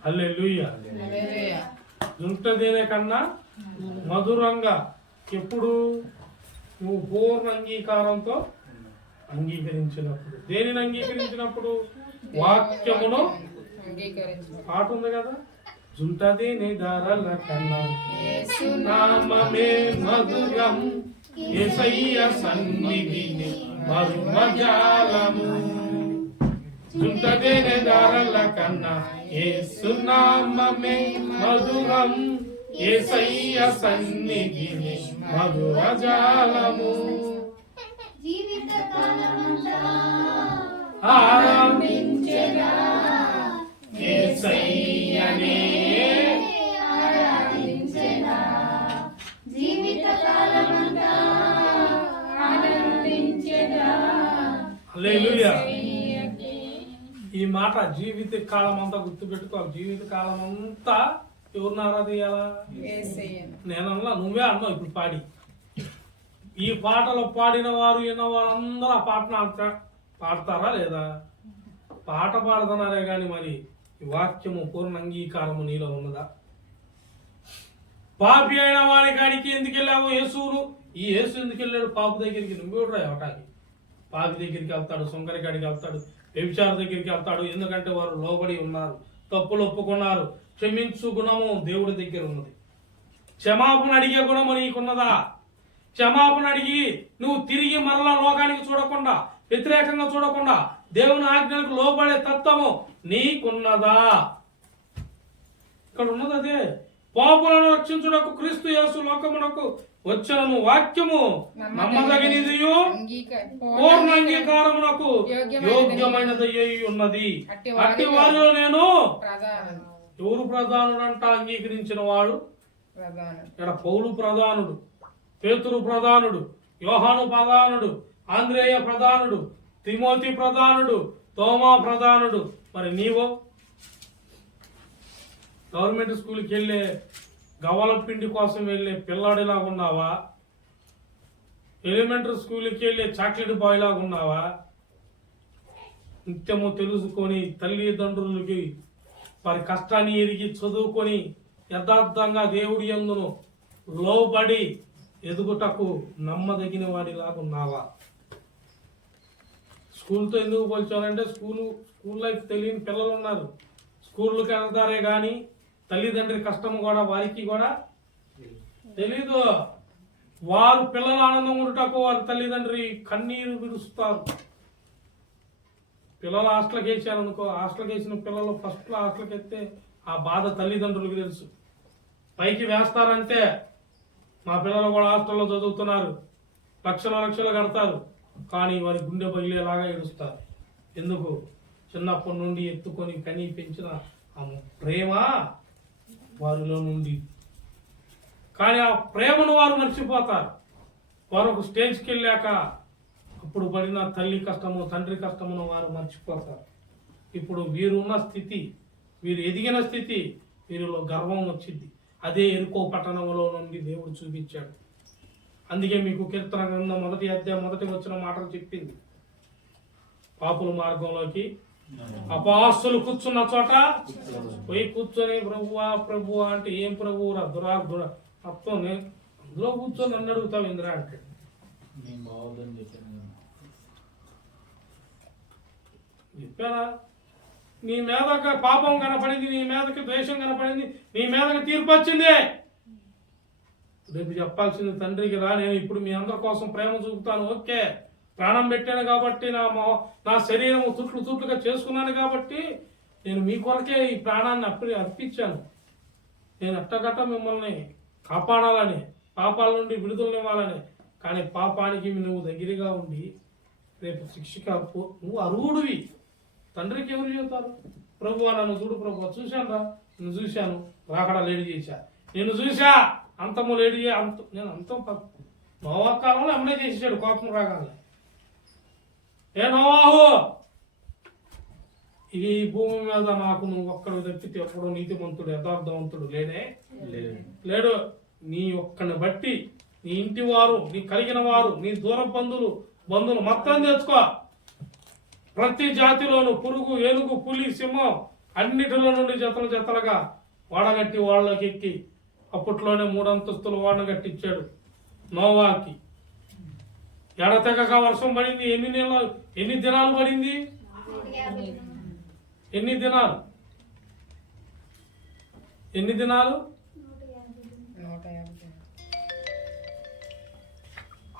హల్లెలూయా. జుంటె తేనె కన్నా మధురంగా. ఎప్పుడు నువ్వు పూర్ణ అంగీకారంతో అంగీకరించినప్పుడు. దేనిని అంగీకరించినప్పుడు? వాక్యమును. పాట ఉంది కదా, జుంటది నిదారల కన్నా నామమే మధురం, యేసయ్య సన్నిధిని మరుమజాలము. జుంటది నిదారల కన్నా యేసు నామమే మధురం, యేసయ్య సన్నిధిని మధురజాలము. ఆరంభించెదా యేసయ్యనే, ఆరాధించెదా జీవితకాలమంతా, ఆనందించెదా. హల్లెలూయా. ఈ మాట జీవిత కాలం అంతా గుర్తుపెట్టుకోవాలి. జీవిత కాలం అంతా ఎవరిని ఆరాధించాలా? నేనన్నా, నువ్వే అన్నావు ఇప్పుడు పాడి. ఈ పాటలు పాడిన వారు విన్న వారందరూ ఆ పాటను పాడతారా లేదా? పాట పాడుతున్నారే కానీ మరి ఈ వాక్యము పూర్ణ అంగీకారము నీలో ఉన్నదా? పాపి అయిన వారి కాడికి ఎందుకు వెళ్ళావు? యేసును. ఈ యేసు ఎందుకు వెళ్ళాడు పాపి దగ్గరికి? నువ్వు కూడా ఇవ్వటానికి. పాపి దగ్గరికి వెళ్తాడు, సొంకరి కాడికి వెళ్తాడు, వ్యభిచార దగ్గరికి వెళ్తాడు. ఎందుకంటే వారు లోబడి ఉన్నారు, తప్పులు ఒప్పుకున్నారు. క్షమించు గుణము దేవుడి దగ్గర ఉన్నది. క్షమాపణ అడిగే గుణము నీకున్నదా? క్షమాపణ అడిగి నువ్వు తిరిగి మరలా లోకానికి చూడకుండా, వ్యతిరేకంగా చూడకుండా దేవుని ఆజ్ఞలకు లోబడే తత్వము నీకున్నదా? ఇక్కడ ఉన్నది అదే. పాపులను రక్షించుటకు క్రీస్తు యేసు లోకమునకు వచ్చను వాక్యము నమ్మదగినదియు పూర్ణ అంగీకారమునకు యోగ్యమైనది ఉన్నది. అట్టి వారిలో నేను ఎవరు ప్రధానుడంట? అంగీకరించిన వాడు. ఇక్కడ పౌలు ప్రధానుడు, పేతురు ప్రధానుడు, యోహాను ప్రధానుడు, ఆంద్రేయ ప్రధానుడు, తిమోతి ప్రధానుడు, తోమా ప్రధానుడు. మరి నీవో? గవర్నమెంట్ స్కూల్కి వెళ్ళే గవ్వల పిండి కోసం వెళ్ళే పిల్లాడిలాగా ఉన్నావా? ఎలిమెంటరీ స్కూల్కి వెళ్ళే చాక్లెట్ బాయ్ లాగా ఉన్నావా? నిత్యము తెలుసుకొని తల్లిదండ్రులకి వారి కష్టాన్ని ఎరిగి చదువుకొని యథార్థంగా దేవుడి యందును లోబడి ఎదుగుటకు నమ్మదగిన వాడిలాగా ఉన్నావా? స్కూల్తో ఎందుకు పోల్చానంటే స్కూల్ లైఫ్ తెలియని పిల్లలు ఉన్నారు. స్కూళ్ళకి వెళ్తారే కానీ తల్లిదండ్రి కష్టం కూడా వారికి కూడా తెలీదు. వారు పిల్లల ఆనందం ఉండటకు వారి తల్లిదండ్రి కన్నీరు విడుస్తారు. పిల్లలు హాస్టల్కి వేసారనుకో, హాస్టల్కి వేసిన పిల్లలు ఫస్ట్లో హాస్టల్కి ఎత్తే ఆ బాధ తల్లిదండ్రులకు తెలుసు. పైకి వేస్తారంటే మా పిల్లలు కూడా హాస్టల్లో చదువుతున్నారు, లక్షలు కడతారు, కానీ వారి గుండె పగిలేలాగా ఏడుస్తారు. ఎందుకు? చిన్నప్పటి నుండి ఎత్తుకొని కని పెంచిన ఆ ప్రేమ వారిలో నుండి. కానీ ఆ ప్రేమను వారు మర్చిపోతారు. వారు ఒక స్టేజ్కి వెళ్ళాక అప్పుడు పడిన తల్లి కష్టము, తండ్రి కష్టమును వారు మర్చిపోతారు. ఇప్పుడు వీరున్న స్థితి, వీరు ఎదిగిన స్థితి, వీరిలో గర్వం వచ్చింది. అదే ఎరుకో పట్టణంలో నుండి దేవుడు చూపించాడు. అందుకే మీకు కీర్తన గ్రంథం 1వ అధ్యాయం 1వ వచనం మాటలు చెప్పింది. పాపుల మార్గంలోకి అపవాసులు కూర్చున్న చోట పోయి కూర్చొని ప్రభువా అంటే ఏం ప్రభువురా దురార్థుర మొత్తం అందులో కూర్చొని నన్ను అడుగుతావు ఇంద్రా అంటే చెప్పారా? నీ మీదకి పాపం కనపడింది, నీ మీదకి ద్వేషం కనపడింది, నీ మీదకి తీర్పు వచ్చింది. రేపు చెప్పాల్సింది తండ్రికి రా, నేను ఇప్పుడు మీ అందరి కోసం ప్రేమ చూపుతాను. ఓకే, ప్రాణం పెట్టాను కాబట్టి, నా శరీరం తుట్లుగా చేసుకున్నాను కాబట్టి నేను మీ కొరకే ఈ ప్రాణాన్ని అర్పించాను. నేను అట్టగట్ట మిమ్మల్ని కాపాడాలని, పాపాల నుండి విడుదలనివ్వాలని. కానీ పాపానికి నువ్వు దగ్గరగా ఉండి రేపు శిక్షక నువ్వు అర్హుడివి. తండ్రికి ఎవరు చెబుతారు? ప్రభు నన్ను చూడు ప్రభు, చూశాను రా, నేను చూశాను, రాకడా లేడీ చేశా, నేను చూసా, అంతము లేడీ నేను అంతం నోవా కాలంలో అమ్మనే చేసేసాడు కోపం రాగానే. ఏ నోవాహు, ఈ భూమి మీద నాకు నువ్వు ఒక్కడు తప్పితే ఎప్పుడో నీతిమంతుడు యథార్థవంతుడు లేడు. నీ ఒక్కడిని బట్టి నీ ఇంటి వారు, నీ కలిగిన వారు, నీ దూర బంధువులు మొత్తం తెచ్చుకో. ప్రతి జాతిలోను పురుగు, ఏనుగు, పులి, సింహం అన్నిటిలో నుండి జతలుగా వాడగట్టి వాళ్ళకి ఎక్కి అప్పట్లోనే 3 అంతస్తులు వాడను కట్టించాడు నోవాకి. ఎడతెగక వర్షం పడింది. ఎన్ని దినాలు పడింది? ఎన్ని దినాలు?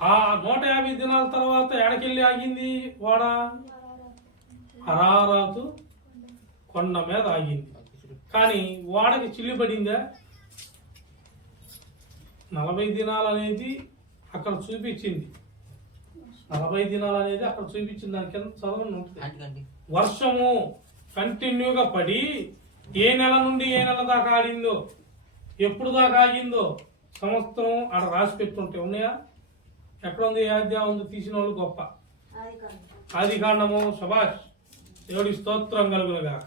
ఆ 150 దినాల తర్వాత ఎడకెళ్ళి ఆగింది వాడ? అరారాతు కొండ మీద ఆగింది. కానీ వాడకి చిల్లి పడిందా? 40 దినాలు అనేది అక్కడ చూపించింది. 40 దినాలు అనేది అక్కడ చూపించింది. దాని కింద చదవని ఉంటుంది. వర్షము కంటిన్యూగా పడి ఏ నెల నుండి ఏ నెల దాకా ఆడిందో, ఎప్పుడు దాకా ఆగిందో సంవత్సరం ఆడ రాసి పెట్టుంటే ఉన్నాయా? ఎక్కడ ఉంది? ఏ అధ్యాయం ఉంది? తీసిన వాళ్ళు గొప్ప. ఆదికాండము. శభాష్, దేవుడి స్తోత్రం కలుగును గాక.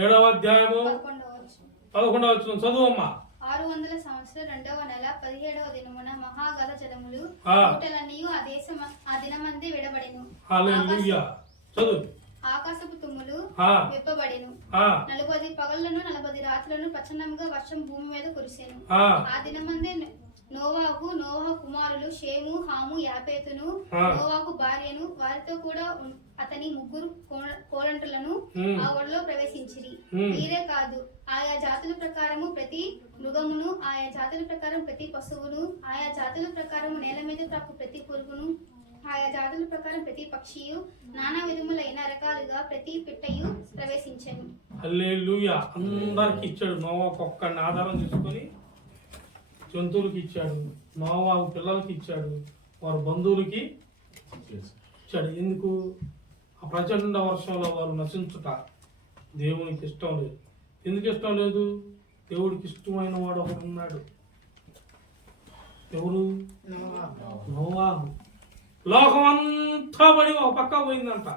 7వ అధ్యాయము 11వ వచనం చదువమ్మా. 600 సంవత్సరం 2వ నెల 17వ దినమున మహాగల జలములు ఊటలన్నీయు ఆ దినమందే విడబడెను. హల్లెలూయా. చదువు. ఆకాశపు తుమ్ములు విప్పబడెను. 40 పగళ్లను 40 రాత్రులను ప్రచండముగా వర్షం భూమి మీద కురిసెను. ఆ దినమందే నోవాహు, నోవహు కుమారులు షేము, హాము, యాపేతును, నోవాహు భార్యను, వారితో కూడా అతని 3 కోడంటులను ఆ ఓడలో ప్రవేశించిరి. వీరే కాదు, ఆయా జాతుల ప్రకారము ప్రతి మృగమును, ఆయా జాతుల ప్రకారం ప్రతి పశువును, ఆయా జాతుల ప్రకారము నేల మీద త్రాకు ప్రతి పురుగును, ఆయా జాతుల ప్రకారం ప్రతి పక్షియు, నానా విధములైన రకాలుగా ప్రతి పిట్టయు ప్రవేశించెను. హల్లెలూయా. అందరికి ఇచ్చాడు. నోవాహు ఒక్కడిని ఆధారం చేసుకొని జంతువులకి ఇచ్చాడు, నోవాహు పిల్లలకి ఇచ్చాడు, వారి బంధువులకి ఇచ్చాడు. ఎందుకు? ఆ ప్రచండ వర్షంలో వారు నశించుట దేవునికి ఇష్టం లేదు. ఎందుకు ఇష్టం లేదు? దేవుడికి ఇష్టమైన వాడు ఒకడు ఉన్నాడు. ఎవరు? నోవాహు. లోకం అంతా పడి ఒక పక్క పోయిందంట.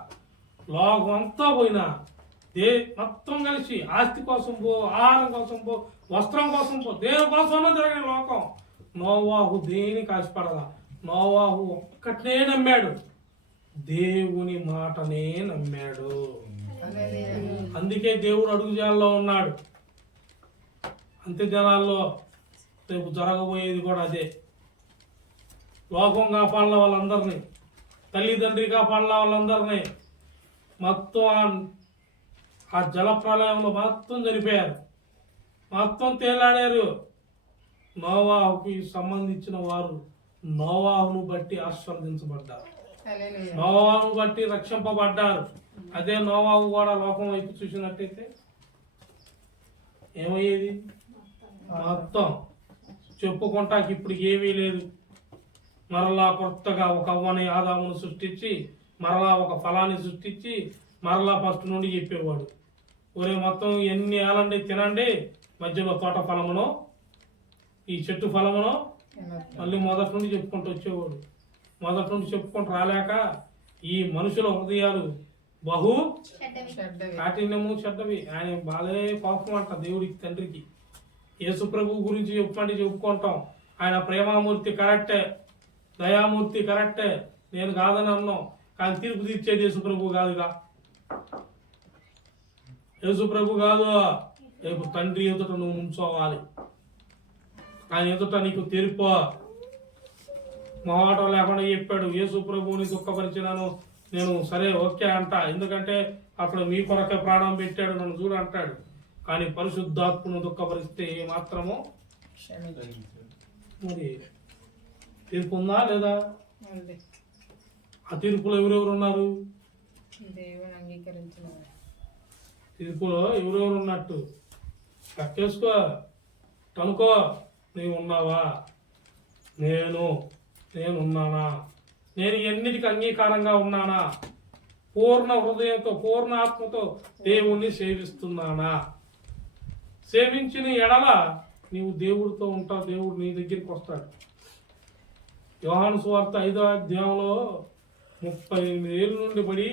లోకం అంతా పోయినా మొత్తం కలిసి ఆస్తి కోసం పో, ఆహారం కోసం పో, వస్త్రం కోసం పో, దేని కోసం తిరగని లోకం. నోవాహు దేనికి ఆశపడదా. నోవాహు ఒక్కటే నమ్మాడు, దేవుని మాటనే నమ్మాడు. అందుకే దేవుడు అడుగుజాల్లో ఉన్నాడు. అంత్య దినాల్లో రేపు జరగబోయేది కూడా అదే. లోకం కాపాడాల వాళ్ళందరినీ, తల్లిదండ్రి కాపాడాల వాళ్ళందరినీ మొత్తం ఆ జల ప్రళయంలో మొత్తం చనిపోయారు, మొత్తం తేలాడారు. నోవాహుకి సంబంధించిన వారు నోవాహును బట్టి ఆశీర్వదించబడ్డారు, నోవాహును బట్టి రక్షింపబడ్డారు. అదే నోవాహు కూడా లోకం వైపు చూసినట్టయితే ఏమయ్యేది? మొత్తం చెప్పుకుంటాకి ఇప్పుడు ఏమీ లేదు. మరలా కొత్తగా ఒక అవ్వని ఆదామును సృష్టించి, మరలా ఒక ఫలాన్ని సృష్టించి, మరలా ఫస్ట్ నుండి చెప్పేవాడు, ఒరే మొత్తం ఎన్ని ఏలండి తినండి, మధ్యలో తోట ఫలమునో ఈ చెట్టు ఫలమునో మళ్ళీ మొదటి నుండి చెప్పుకుంటూ వచ్చేవాడు. మొదటి నుండి చెప్పుకుంటూ రాలేక ఈ మనుషుల హృదయాలు బహు కాఠిన్యము, చెడ్డవి. ఆయన బాలే పాపం అంట దేవుడికి, తండ్రికి. యేసు ప్రభు గురించి చెప్పుకుంటే చెప్పుకుంటాం. ఆయన ప్రేమామూర్తి కరెక్టే, దయామూర్తి కరెక్టే, నేను కాదని అన్నాం. కానీ తీర్పు తీర్చేది యేసు ప్రభు కాదుగా. యేసు ప్రభు కాదు. రేపు తండ్రి ఎదుట నువ్వు ఉంచోవాలి. ఆయన ఎదుట నీకు తీర్పు. మొహాటం లేకుండా చెప్పాడు, యేసు ప్రభువుని దుఃఖపరిచినాను, నేను సరే ఓకే అంట, ఎందుకంటే అతడు మీ కొరకే ప్రాణం పెట్టాడు, నన్ను చూడు అంటాడు. కానీ పరిశుద్ధాత్మను దుఃఖపరిస్తే మాత్రము మరి తీర్పు ఉందా లేదా? ఆ తీర్పులో ఎవరెవరు ఉన్నారు? దేవుని అంగీకరించిన తీర్పులో ఎవరెవరు ఉన్నట్టు లెక్కేసుకో, కనుకో. నీవు ఉన్నావా? నేనున్నానా? నేను ఎన్నిటికి అంగీకారంగా ఉన్నానా? పూర్ణ హృదయంతో పూర్ణ ఆత్మతో దేవుణ్ణి సేవిస్తున్నానా? సేవించిన ఎడల నీవు దేవుడితో ఉంటావు, దేవుడు నీ దగ్గరికి వస్తాడు. యోహాను సువార్త 5వ అధ్యాయంలో 38 ఏళ్ళ నుండి పడి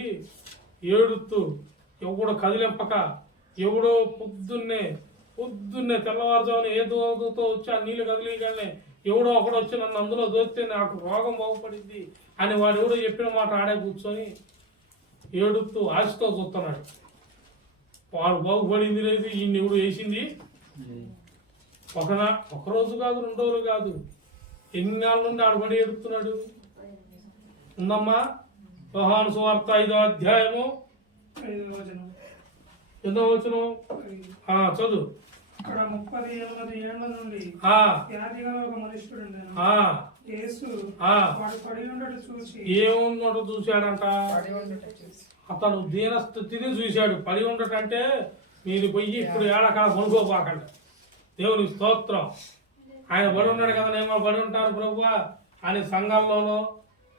ఏడుతూ ఎవడో కదిలింపక, ఎవడో పొద్దున్నే తెల్లవారుజామున ఏ దోతో వచ్చి ఆ నీళ్లు కదిలిగానే ఎవడో ఒకడు వచ్చి నన్ను అందులో దోస్తే నాకు రోగం బాగుపడింది అని వాడు ఎవడో చెప్పిన మాట ఆడే కూర్చొని ఏడుతూ ఆశతో చూస్తున్నాడు. వాడు బాగుపడింది లేదు, ఈయన ఎవడు వేసింది ఒక రోజు కాదు, 2 రోజులు కాదు, ఎన్ని నెలల నుండి ఆడబడి ఏడుస్తున్నాడు. ఉందమ్మా యోహాను సువార్త 5వ అధ్యాయము 5వ వచనం చదువు. అక్కడ 38 ఏళ్ల నుండి వ్యాధి గల ఒక మనుష్యుడు ఉండెను. యేసు వాడు పడి ఉండట చూసి ఏమున్నట్టు చూశాడంట? అతను దీన స్థితిని చూశాడు. పడి ఉండటంటే మీరు పోయి ఇప్పుడు ఏడకాడ కొనుక్కోబాకండి. దేవుని స్తోత్రం. ఆయన పడి ఉన్నాడు కదా, నేను పడి ఉంటాను ప్రభువా అని సంఘాల్లోనో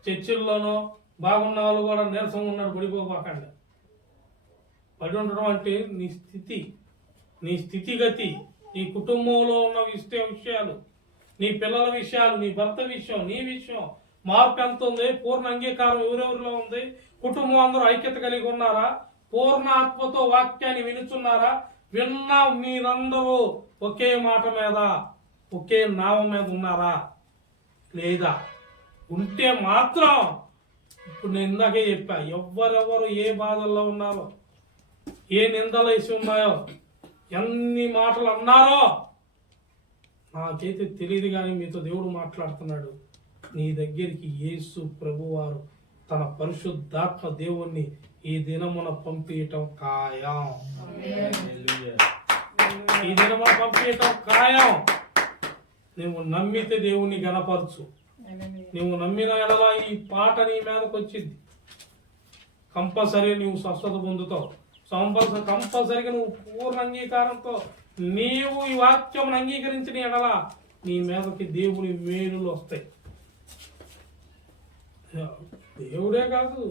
చర్చిల్లోనో బాగున్న వాళ్ళు కూడా నీరసం ఉన్నాడు, పడిపోబాకండి. పడి ఉండడం అంటే నీ స్థితిగతి, నీ కుటుంబంలో ఉన్న విషయాలు, నీ పిల్లల విషయాలు, నీ భర్త విషయం, నీ విషయం మార్పు ఎంత ఉంది? పూర్ణ అంగీకారం ఎవరెవరిలో ఉంది? కుటుంబం అందరూ ఐక్యత కలిగి ఉన్నారా? పూర్ణ ఆత్మతో వాక్యాన్ని వినుచున్నారా? విన్నా మీరందరూ ఒకే మాట మీద, ఒకే నామం మీద ఉన్నారా లేదా? ఉంటే మాత్రం ఇప్పుడు నేను ఇందాకే చెప్పా, ఎవరెవరు ఏ బాధల్లో ఉన్నారో, ఏ నిందలు వేసి ఉన్నాయో, ఎన్ని మాటలు అన్నారో నాకైతే తెలియదు, కానీ మీతో దేవుడు మాట్లాడుతున్నాడు. నీ దగ్గరికి యేసు ప్రభువారు తన పరిశుద్ధాత్మ దేవుణ్ణి ఈ దినమున పంపించటం ఖాయం. ఈ దినమున పంపించటం ఖాయం. నువ్వు నమ్మితే దేవుణ్ణి గణపరచు. నువ్వు నమ్మిన ఎడల ఈ పాట నీ మీదకి వచ్చింది, కంపల్సరీ నువ్వు స్వస్థత పొందుతావు. కంపల్సరిగా నువ్వు పూర్ణ అంగీకారంతో నీవు ఈ వాక్యం అంగీకరించిన ఎడల నీ మీదకి దేవుని మేలులు వస్తాయి. దేవుడే కాదు,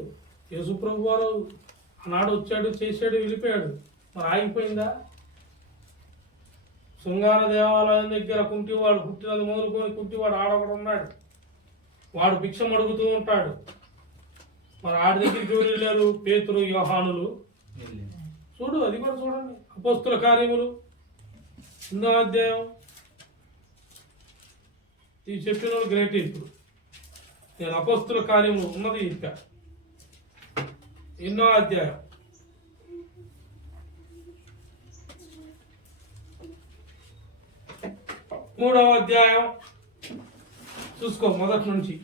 యేసు ప్రభు వారు ఆనాడు వచ్చాడు, చేశాడు, వెళ్ళిపోయాడు. మరి ఆగిపోయిందా? శృంగార దేవాలయం దగ్గర కుంటివాడు పుట్టినది మొదలుకొని కుంటివాడు ఆడొకడు ఉన్నాడు. వాడు భిక్షం అడుగుతూ ఉంటాడు. మరి ఆడి దగ్గరికి ఎవరు వెళ్ళారు? పేతురు, యోహానులు. చూడు, అది కూడా చూడండి. అపోస్తుల కార్యములు 8వ అధ్యాయం. ఈ చెప్పిన వాళ్ళు గ్రేట్. ఇప్పుడు నేను అపోస్తుల కార్యములు ఉన్నది ఇంకా 8వ అధ్యాయం. మూడవ అధ్యాయం చూసుకో, మొదటి నుంచి.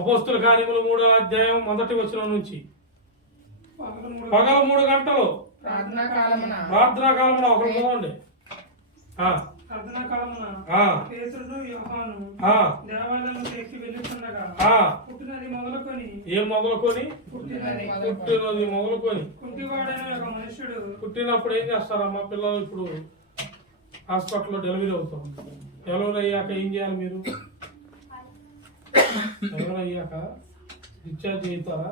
అపోస్తుల కార్యములు 3వ అధ్యాయం 1వ వచనం నుంచి. పగల 3 గంటలు ప్రార్థనా కాలమున ఒకరు పోవండి. ప్రార్థనా కాలమున పేతురు, యోహాను దేవాలయంలోకి ఎక్కి వెళ్ళుచుండగా పుట్టినది మొదలుకొని కుంటివాడైన ఒక మనుష్యుడు. పుట్టినప్పుడు ఏం చేస్తారమ్మా పిల్లలు? ఇప్పుడు హాస్పిటల్లో డెలివరీ అవుతాం. డెలివరీ అయ్యాక ఏం చేయాలి మీరు? డెలివరీ అయ్యాక డిశ్చార్జ్ అవుతారా?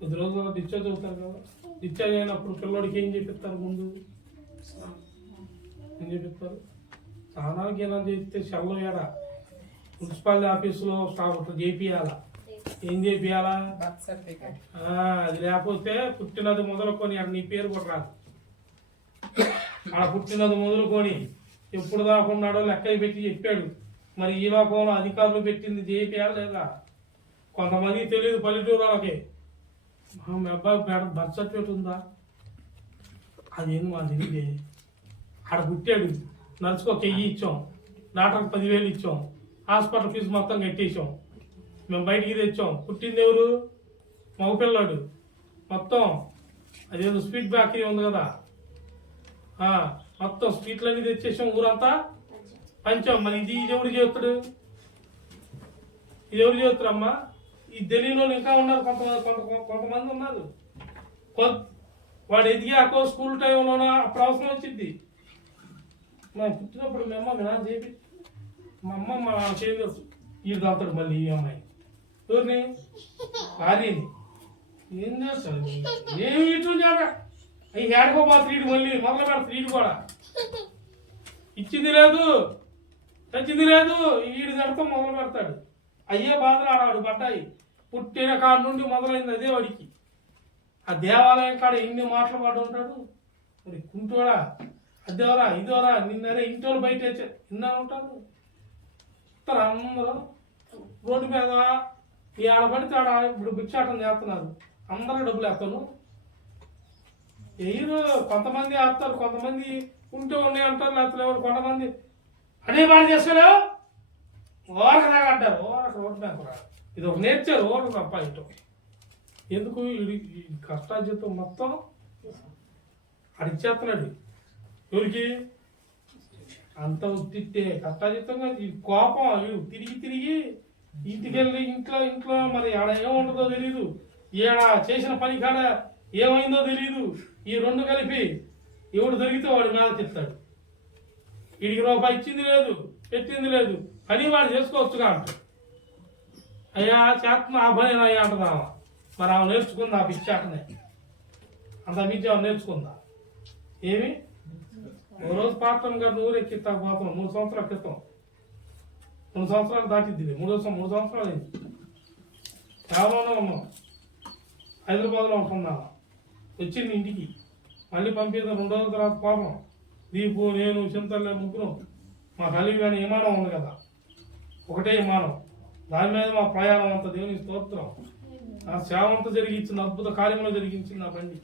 10 రోజుల్లో డిశ్చార్జ్ అవుతారు కదా. డిశ్చార్జ్ అయినప్పుడు పిల్లోడికి ఏం చేపిస్తారు? ముందు ఏం చేపిస్తారు? స్నానానికి ఏమైనా చేస్తే సెల్లో ఏడా మున్సిపాలిటీ ఆఫీసులో స్టాఫ్ చేపియాలా? ఏం చేపియాలా? అది లేకపోతే పుట్టినది మొదలుకొని నీ పేరు కూడా రాదు. ఆ పుట్టినది మొదలుకొని ఎప్పుడు దాకా ఉన్నాడో లెక్క పెట్టి చెప్పాడు. మరి ఈ లోకంలో అధికారులు పెట్టింది చేపియాలా లేదా? కొంతమంది తెలియదు, పల్లెటూరు వాళ్ళకి. మీ అబ్బాయి బర్త్ సర్టిఫికేట్ ఉందా? అదేంది మా తెలియదే. ఆడ పుట్టాడు, నర్సుకు 1000 ఇచ్చాం, డాక్టర్కి 10,000 ఇచ్చాం, హాస్పిటల్ ఫీజు మొత్తం కట్టేసాం. మేము బయటికి తెచ్చాం. పుట్టింది ఎవరు? మగపిల్లాడు. మొత్తం అదేదో స్వీట్ బేకరీ ఉంది కదా, మొత్తం స్వీట్లన్నీ తెచ్చేసాం, ఊరంతా పంచాం. మరి ఇది ఎవరు చేస్తాడు? ఇది ఎవరు చేస్తారమ్మా? ఈ తెలియని వాళ్ళు ఇంకా ఉన్నారు, కొంతమంది ఉన్నారు. వాడు ఎదిగాకో స్కూల్ టైంలోనో అప్పుడు అవసరం వచ్చింది. మా పుట్టినప్పుడు మా అమ్మ నా చేపి మా అమ్మ మా చేయలేదు. ఈడు తాగుతాడు మళ్ళీ ఈ అమ్మాయి ఎవరిని? భార్యని. ఏం చేస్తాడు? ఏమి ఇటు అవి ఏడుకోబోతుంది ఈడు, మళ్ళీ మొదలు పెడతాడు ఈడు కూడా. ఇచ్చింది లేదు, తెచ్చింది లేదు, ఈడు తడతాం మొదలు పెడతాడు. అయ్యే బాధలు ఆడాడు పడ్డాయి. పుట్టిన కాడ నుండి మొదలైంది అదే వాడికి. ఆ దేవాలయం కాడ ఎన్ని మాటలు పడి ఉంటాడు. మరి కుంటోడా, అదేవరా ఇదేవరా, నిన్నరే ఇంట్లో బయట ఇన్నా ఉంటాడు. అందరూ రోడ్డు మీద ఈ ఆడబడితే ఆడ ఇప్పుడు భిక్షాటం చేస్తున్నారు. అందరూ డబ్బులు వేస్తాను ఎయ్యరు. కొంతమంది వేస్తారు, కొంతమంది ఉంటే ఉన్నాయి అంటారు, లేకపోతే ఎవరు కొంతమంది అదే బాగా చేసుకోలేవు ఓరక రాగంటారు. ఓరక రోడ్డు మీద రాదు. ఇది ఒక నేర్చారు ఓరక తప్ప ఇటు. ఎందుకు ఈ కష్టాజీతం మొత్తం అడిచేస్తున్నాడు. ఎవరికి? అంత ఉత్తిట్టే కష్టాజీతంగా ఈ కోపం తిరిగి తిరిగి ఇంటికెళ్ళి ఇంట్లో మరి ఆడ ఏముంటుందో తెలియదు, ఈడ చేసిన పని కాడ ఏమైందో తెలియదు. ఈ రెండు కలిపి ఎవడు దొరికితే వాడు మీద చెప్తాడు. వీడికి రూపాయి ఇచ్చింది లేదు, పెట్టింది లేదు, పని వాడు చేసుకోవచ్చుగా అంటాడు. అయ్యా చేస్తున్నా ఆ పని అయ్యా అంటున్నావా? మరి ఆమె నేర్చుకుందా ఆ పిచ్చాటనే? అంత మించి ఆమె నేర్చుకుందా? ఏమి ఓ రోజు పార్టన్ గారిని ఊరెక్కిస్తా పోతాం 3 సంవత్సరాల క్రితం. 2 సంవత్సరాలు దాటిద్ది, 3 సంవత్సరాలు అయింది. కేవలంలో ఉన్నాం, హైదరాబాద్లో ఉంటున్నాం. వచ్చింది ఇంటికి, మళ్ళీ పంపిద్దాం 2 రోజుల తర్వాత పోతాం. దీపు, నేను, చింతల్లే ముగ్గురు. మా కలిగి కానీ విమానం ఉంది కదా, ఒకటే విమానం, దాని మీద మా ప్రయాణం అంతా. దేవుని స్తోత్రం. ఆ సేవ అంతా జరిగించింది, అద్భుత కార్యంలో జరిగించింది నా బండి.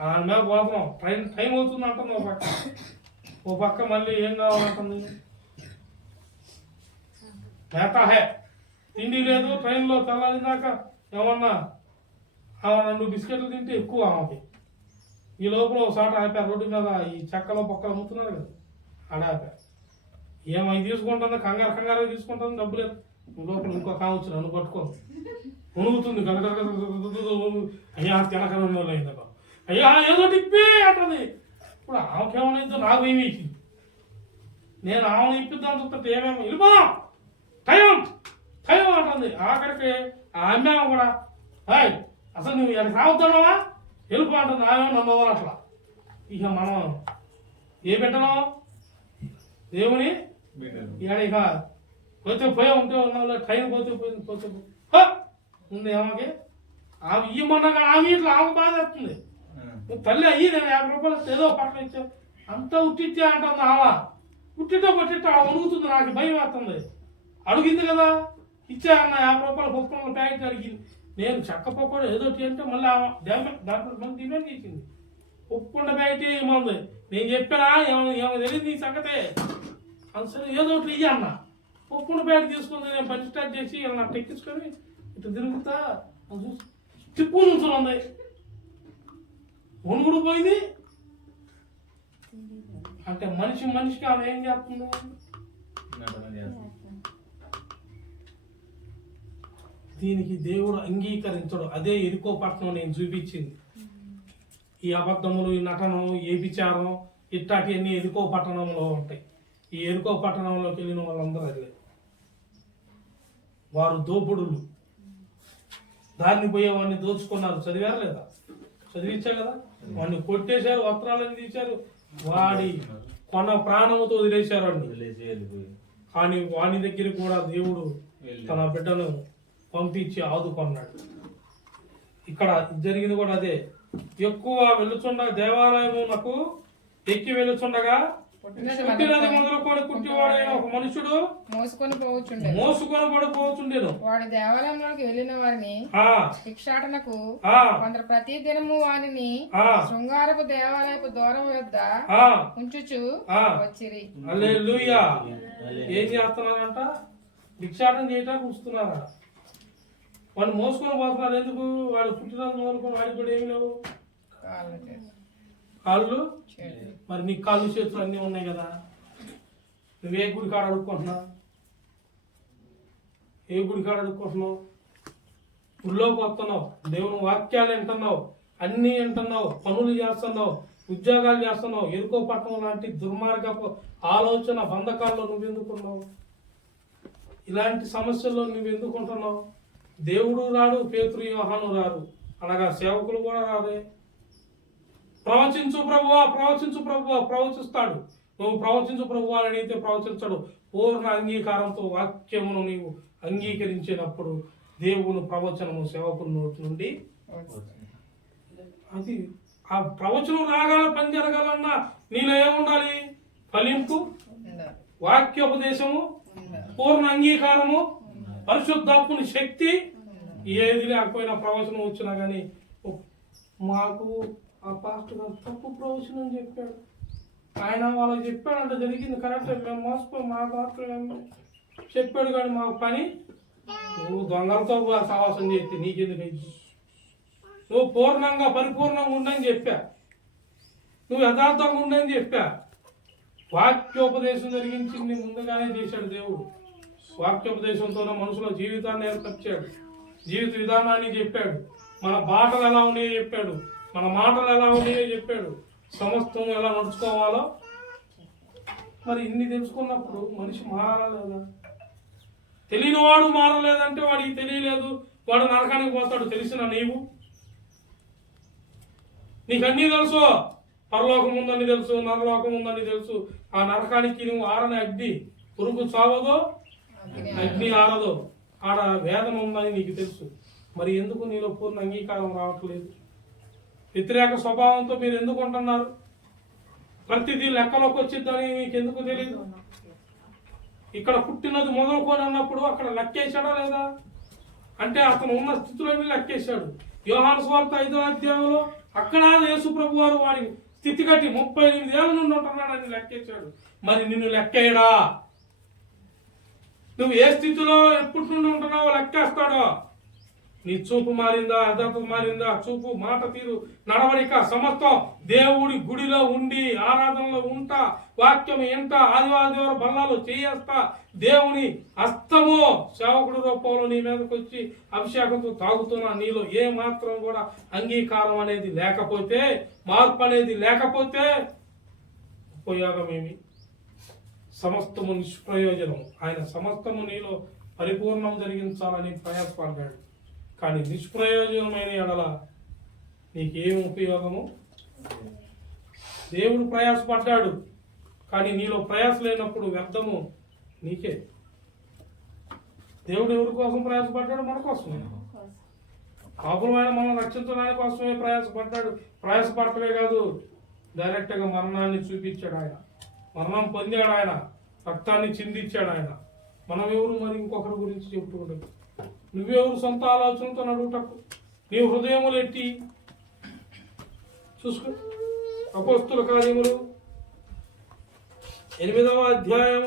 దాని మీద పోతున్నాం. టైం అవుతుంది అంటుంది ఓ పక్క మళ్ళీ ఏం కావాలంటుంది? హే తిండి లేదు. ట్రైన్లో తెల్లారినాక ఏమన్నా 2 బిస్కెట్లు తింటే ఎక్కువ ఆమెకి. ఈ లోపల ఒకసారి ఆపారు రోడ్డు మీద, ఈ చెక్కలో పొక్కలు అమ్ముతున్నారు కదా, ఆడ ఆపారు. ఏమై తీసుకుంటుందో కంగారు తీసుకుంటుంది, డబ్బులు లోపల ఇంకో కావచ్చు, నన్ను పట్టుకోదు, ఉణుగుతుంది కదా. అయ్యా తినకరం అయింది, అయ్యా ఏదో తిప్పి అంటుంది. ఇప్పుడు ఆమెకేమైందో నాకు ఏమి ఇచ్చింది. నేను ఆమెను ఇప్పిద్దాం చూస్తుంటే ఏమేమి వెళ్ళిపోదాం టైం అంటుంది. ఆఖరికి ఆమె కూడా అసలు నువ్వు ఎక్కడికి రావద్దావా వెళ్ళిపో అంటుంది. ఆమె నన్ను అట్లా. ఇక మనం ఏ పెట్టడం దేవుని ఇక పోతే పోయే ఉంటే ఉన్నావు, టైం పోతే ఉంది. ఆమెకి ఆమె ఇవ్వమన్నా కానీ ఆమె ఇట్లా ఆమె బాధ వస్తుంది. తల్లి అయ్యి నేను 50 రూపాయలు ఏదో పక్కన ఇచ్చా, అంతా ఉట్టిచ్చా అంటుంది. ఆమె ఉట్టితో కొట్టిట్టు ఆడ అడుగుతుంది. నాకు భయం వేస్తుంది. అడిగింది కదా, ఇచ్చా అన్న 50 రూపాయలు పుస్తకంలో ప్యాకెట్ అడిగింది. నేను చెక్కపోకుండా ఏదో అంటే మళ్ళీ దాంట్లో మళ్ళీ డిమాండ్ చేసింది. ఒప్పుకుండా ప్యాకెట్ ఏముంది, నేను చెప్పానా ఏమో తెలియదు నీ సంగతే సరే ఏదో ఒకటి ఇయ్య అన్న. ఒప్పుకుండా ప్యాకెట్ తీసుకుంది. నేను పని స్టార్ట్ చేసి ఇలా టెక్కించుకొని ఇట్లా తిరుగుతా తిప్పు నుంచుంది. వణుగుడు పోయింది. అంటే మనిషికి ఆమె ఏం చేస్తుంది? దీనికి దేవుడు అంగీకరించడు. అదే ఎరుకో పట్టణం నేను చూపించింది. ఈ అబద్ధములు, ఈ నటనం, ఏ విచారం ఇట్లాంటి అన్ని ఎరుకో పట్టణంలో ఉంటాయి. ఈ ఎరుకో పట్టణంలోకి వెళ్ళిన వాళ్ళందరూ అదే. వారు దోపుడులు, దాన్ని పోయే వాడిని దోచుకున్నారు. చదివారు లేదా? చదివించా కదా. వాడిని కొట్టేశారు, వస్త్రాలను తీశారు, వాడి కొన్న ప్రాణముతో వదిలేశారు వాడిని. కానీ వాని దగ్గర కూడా దేవుడు తన బిడ్డను పంపించి ఆదుకున్నాడు. ఇక్కడ జరిగింది కూడా అదే. ఎక్కువ వెళ్ళుచుండగా దేవాలయము నాకు ఎక్కి వెళ్ళుచుండగా పుట్టినది మొదలుకొని కుట్టివాడైన ఒక మనుషుడు మోసుకొని పడిపోవచ్చుండేను. వాడి దేవాలయంలోకి వెళ్ళిన వారిని భిక్షాటనకు కొందరు ప్రతి దినము వారిని శృంగారపు దేవాలయపు దూరం వద్ద ఉంచుచు వచ్చిరి. హల్లెలూయా. ఏం చేస్తున్నారంట? భిక్షాటన చేయటానికి ఉంచుతున్నారా? వాడిని మోసుకొని పోతున్నారు ఎందుకు? వాడు పుట్టినది మొదలుకొని వాడికి కూడా ఏమి లేవు, కాళ్ళు. మరి నీ కాళ్ళు చేతులు అన్నీ ఉన్నాయి కదా, నువ్వే గుడి కాడ అడుక్కుంటున్నావు? ఏ గుడి కాడ అడుక్కుంటున్నావు? గుడిలోకి వస్తున్నావు, దేవుని వాక్యాలు వింటున్నావు, అన్నీ వింటున్నావు, పనులు చేస్తున్నావు, ఉద్యోగాలు చేస్తున్నావు. ఎరుకో పట్టణం లాంటి దుర్మార్గపు ఆలోచన బంధకాల్లో నువ్వు ఎందుకున్నావు? ఇలాంటి సమస్యల్లో నువ్వు ఎందుకుంటున్నావు? దేవుడు రాడు, పేతురు యోహాను రారు, అనగా సేవకులు కూడా రాదే. ప్రవచించు ప్రభువా, ప్రవచించు ప్రభువా, ప్రవచిస్తాడు. నువ్వు ప్రవచించు ప్రభువా అని అడిగితే ప్రవచించడు. పూర్ణ అంగీకారంతో వాక్యమును నీవు అంగీకరించినప్పుడు దేవుని ప్రవచనము సేవకుల నోటి నుండి అది. ఆ ప్రవచనం రాగాల పని జరగాలన్నా నీలో ఏముండాలి? ఫలింపు, వాక్యోపదేశము, పూర్ణ అంగీకారము, పరిశుద్ధాత్ముని శక్తి. ఏది లేకపోయినా ప్రవచనం వచ్చినా కానీ మాకు ఆ పాస్టర్ గారు తప్పు ప్రవచనం చెప్పాడు, ఆయన వాళ్ళకి చెప్పాడంటే జరిగింది కరెక్ట్, మేము మోసపోయి మాకు మాత్రం చెప్పాడు కానీ మాకు పని. నువ్వు దొంగలతో సావాసం చేస్తే నీకెందుకు అయింది? నువ్వు పూర్ణంగా పరిపూర్ణంగా ఉండని చెప్పా, నువ్వు యథార్థంగా ఉండని చెప్పా. వాక్యోపదేశం జరిగించింది ముందుగానే చేశాడు దేవుడు. వాక్యోపదేశంతోనే మనుషుల జీవితాన్ని ఏర్పరిచాడు, జీవిత విధానాన్ని చెప్పాడు, మన బాటలు ఎలా ఉన్నాయో చెప్పాడు, మన మాటలు ఎలా ఉన్నాయో చెప్పాడు, సమస్తం ఎలా నడుచుకోవాలో. మరి ఇన్ని తెలుసుకున్నప్పుడు మనిషి మారలేదా? తెలియనివాడు మారలేదంటే వాడికి తెలియలేదు, వాడు నరకానికి పోతాడు. తెలిసిన నీకు అన్నీ తెలుసు, పరలోకం ఉందని తెలుసు, నరలోకం ఉందని తెలుసు. ఆ నరకానికి నువ్వు ఆరని అగ్ని, పురుగు చావదో అగ్ని ఆరదో, ఆడ వేదన ఉందని నీకు తెలుసు. మరి ఎందుకు నీలో పూర్ణ అంగీకారం రావట్లేదు? వ్యతిరేక స్వభావంతో మీరు ఎందుకు ఉంటున్నారు? ప్రతిదీ లెక్కలోకి వచ్చిద్దని మీకు ఎందుకు తెలియదు? ఇక్కడ పుట్టినది మొదలుకొని అన్నప్పుడు అక్కడ లెక్కేశాడా లేదా? అంటే అతను ఉన్న స్థితిలోనే లెక్కేశాడు. యోహాను సువార్త 5వ అధ్యాయంలో అక్కడ యేసు ప్రభు వారు వాడి స్థితి కట్టి 38 ఏళ్ళ నుండి ఉంటున్నాడని లెక్కేశాడు. మరి నిన్ను లెక్కేయడా? నువ్వు ఏ స్థితిలో ఎప్పటి నుండి ఉంటున్నావో లెక్కేస్తాడో. నీ చూపు మారిందా, యథార్థత మారిందా, చూపు, మాట తీరు, నడవడిక సమస్తం దేవుడి గుడిలో ఉండి ఆరాధనలో ఉంటా, వాక్యం ఎంట, ఆదివారం బల్లాలు చేయేస్తా, దేవుని హస్తము సేవకుడి రూపంలో నీ మీదకి వచ్చి అభిషేకంతో తాగుతున్నా, నీలో ఏ మాత్రం కూడా అంగీకారం అనేది లేకపోతే, మార్పు అనేది లేకపోతే ఉపయోగమేమి? సమస్తము నిష్ప్రయోజనం. ఆయన సమస్తము నీలో పరిపూర్ణం జరిగించాలని ప్రయాసపడ్డాడు. కానీ నిష్ప్రయోజనమైన ఎడల నీకేం ఉపయోగము? దేవుడు ప్రయాసపడ్డాడు, కానీ నీలో ప్రయాస లేనప్పుడు వ్యర్థము నీకే. దేవుడు ఎవరి కోసం ప్రయాసపడ్డాడు? మన కోసమే. పాపులమైన మనం రక్షించడానికి కోసమే ప్రయాసపడ్డాడు. ప్రయాసపడటమే కాదు, డైరెక్ట్గా మరణాన్ని చూపించాడు ఆయన, మరణం పొందాడు ఆయన, రక్తాన్ని చిందించాడు ఆయన. మనం ఎవరు మరి ఇంకొకరి గురించి చెబుతూ ఉండదు? నువ్వెవరు సొంత ఆలోచనతో నడుగుటకు? నీ హృదయములు ఎట్టి చూసుకో. అపోస్తుల కార్యములు 8వ అధ్యాయం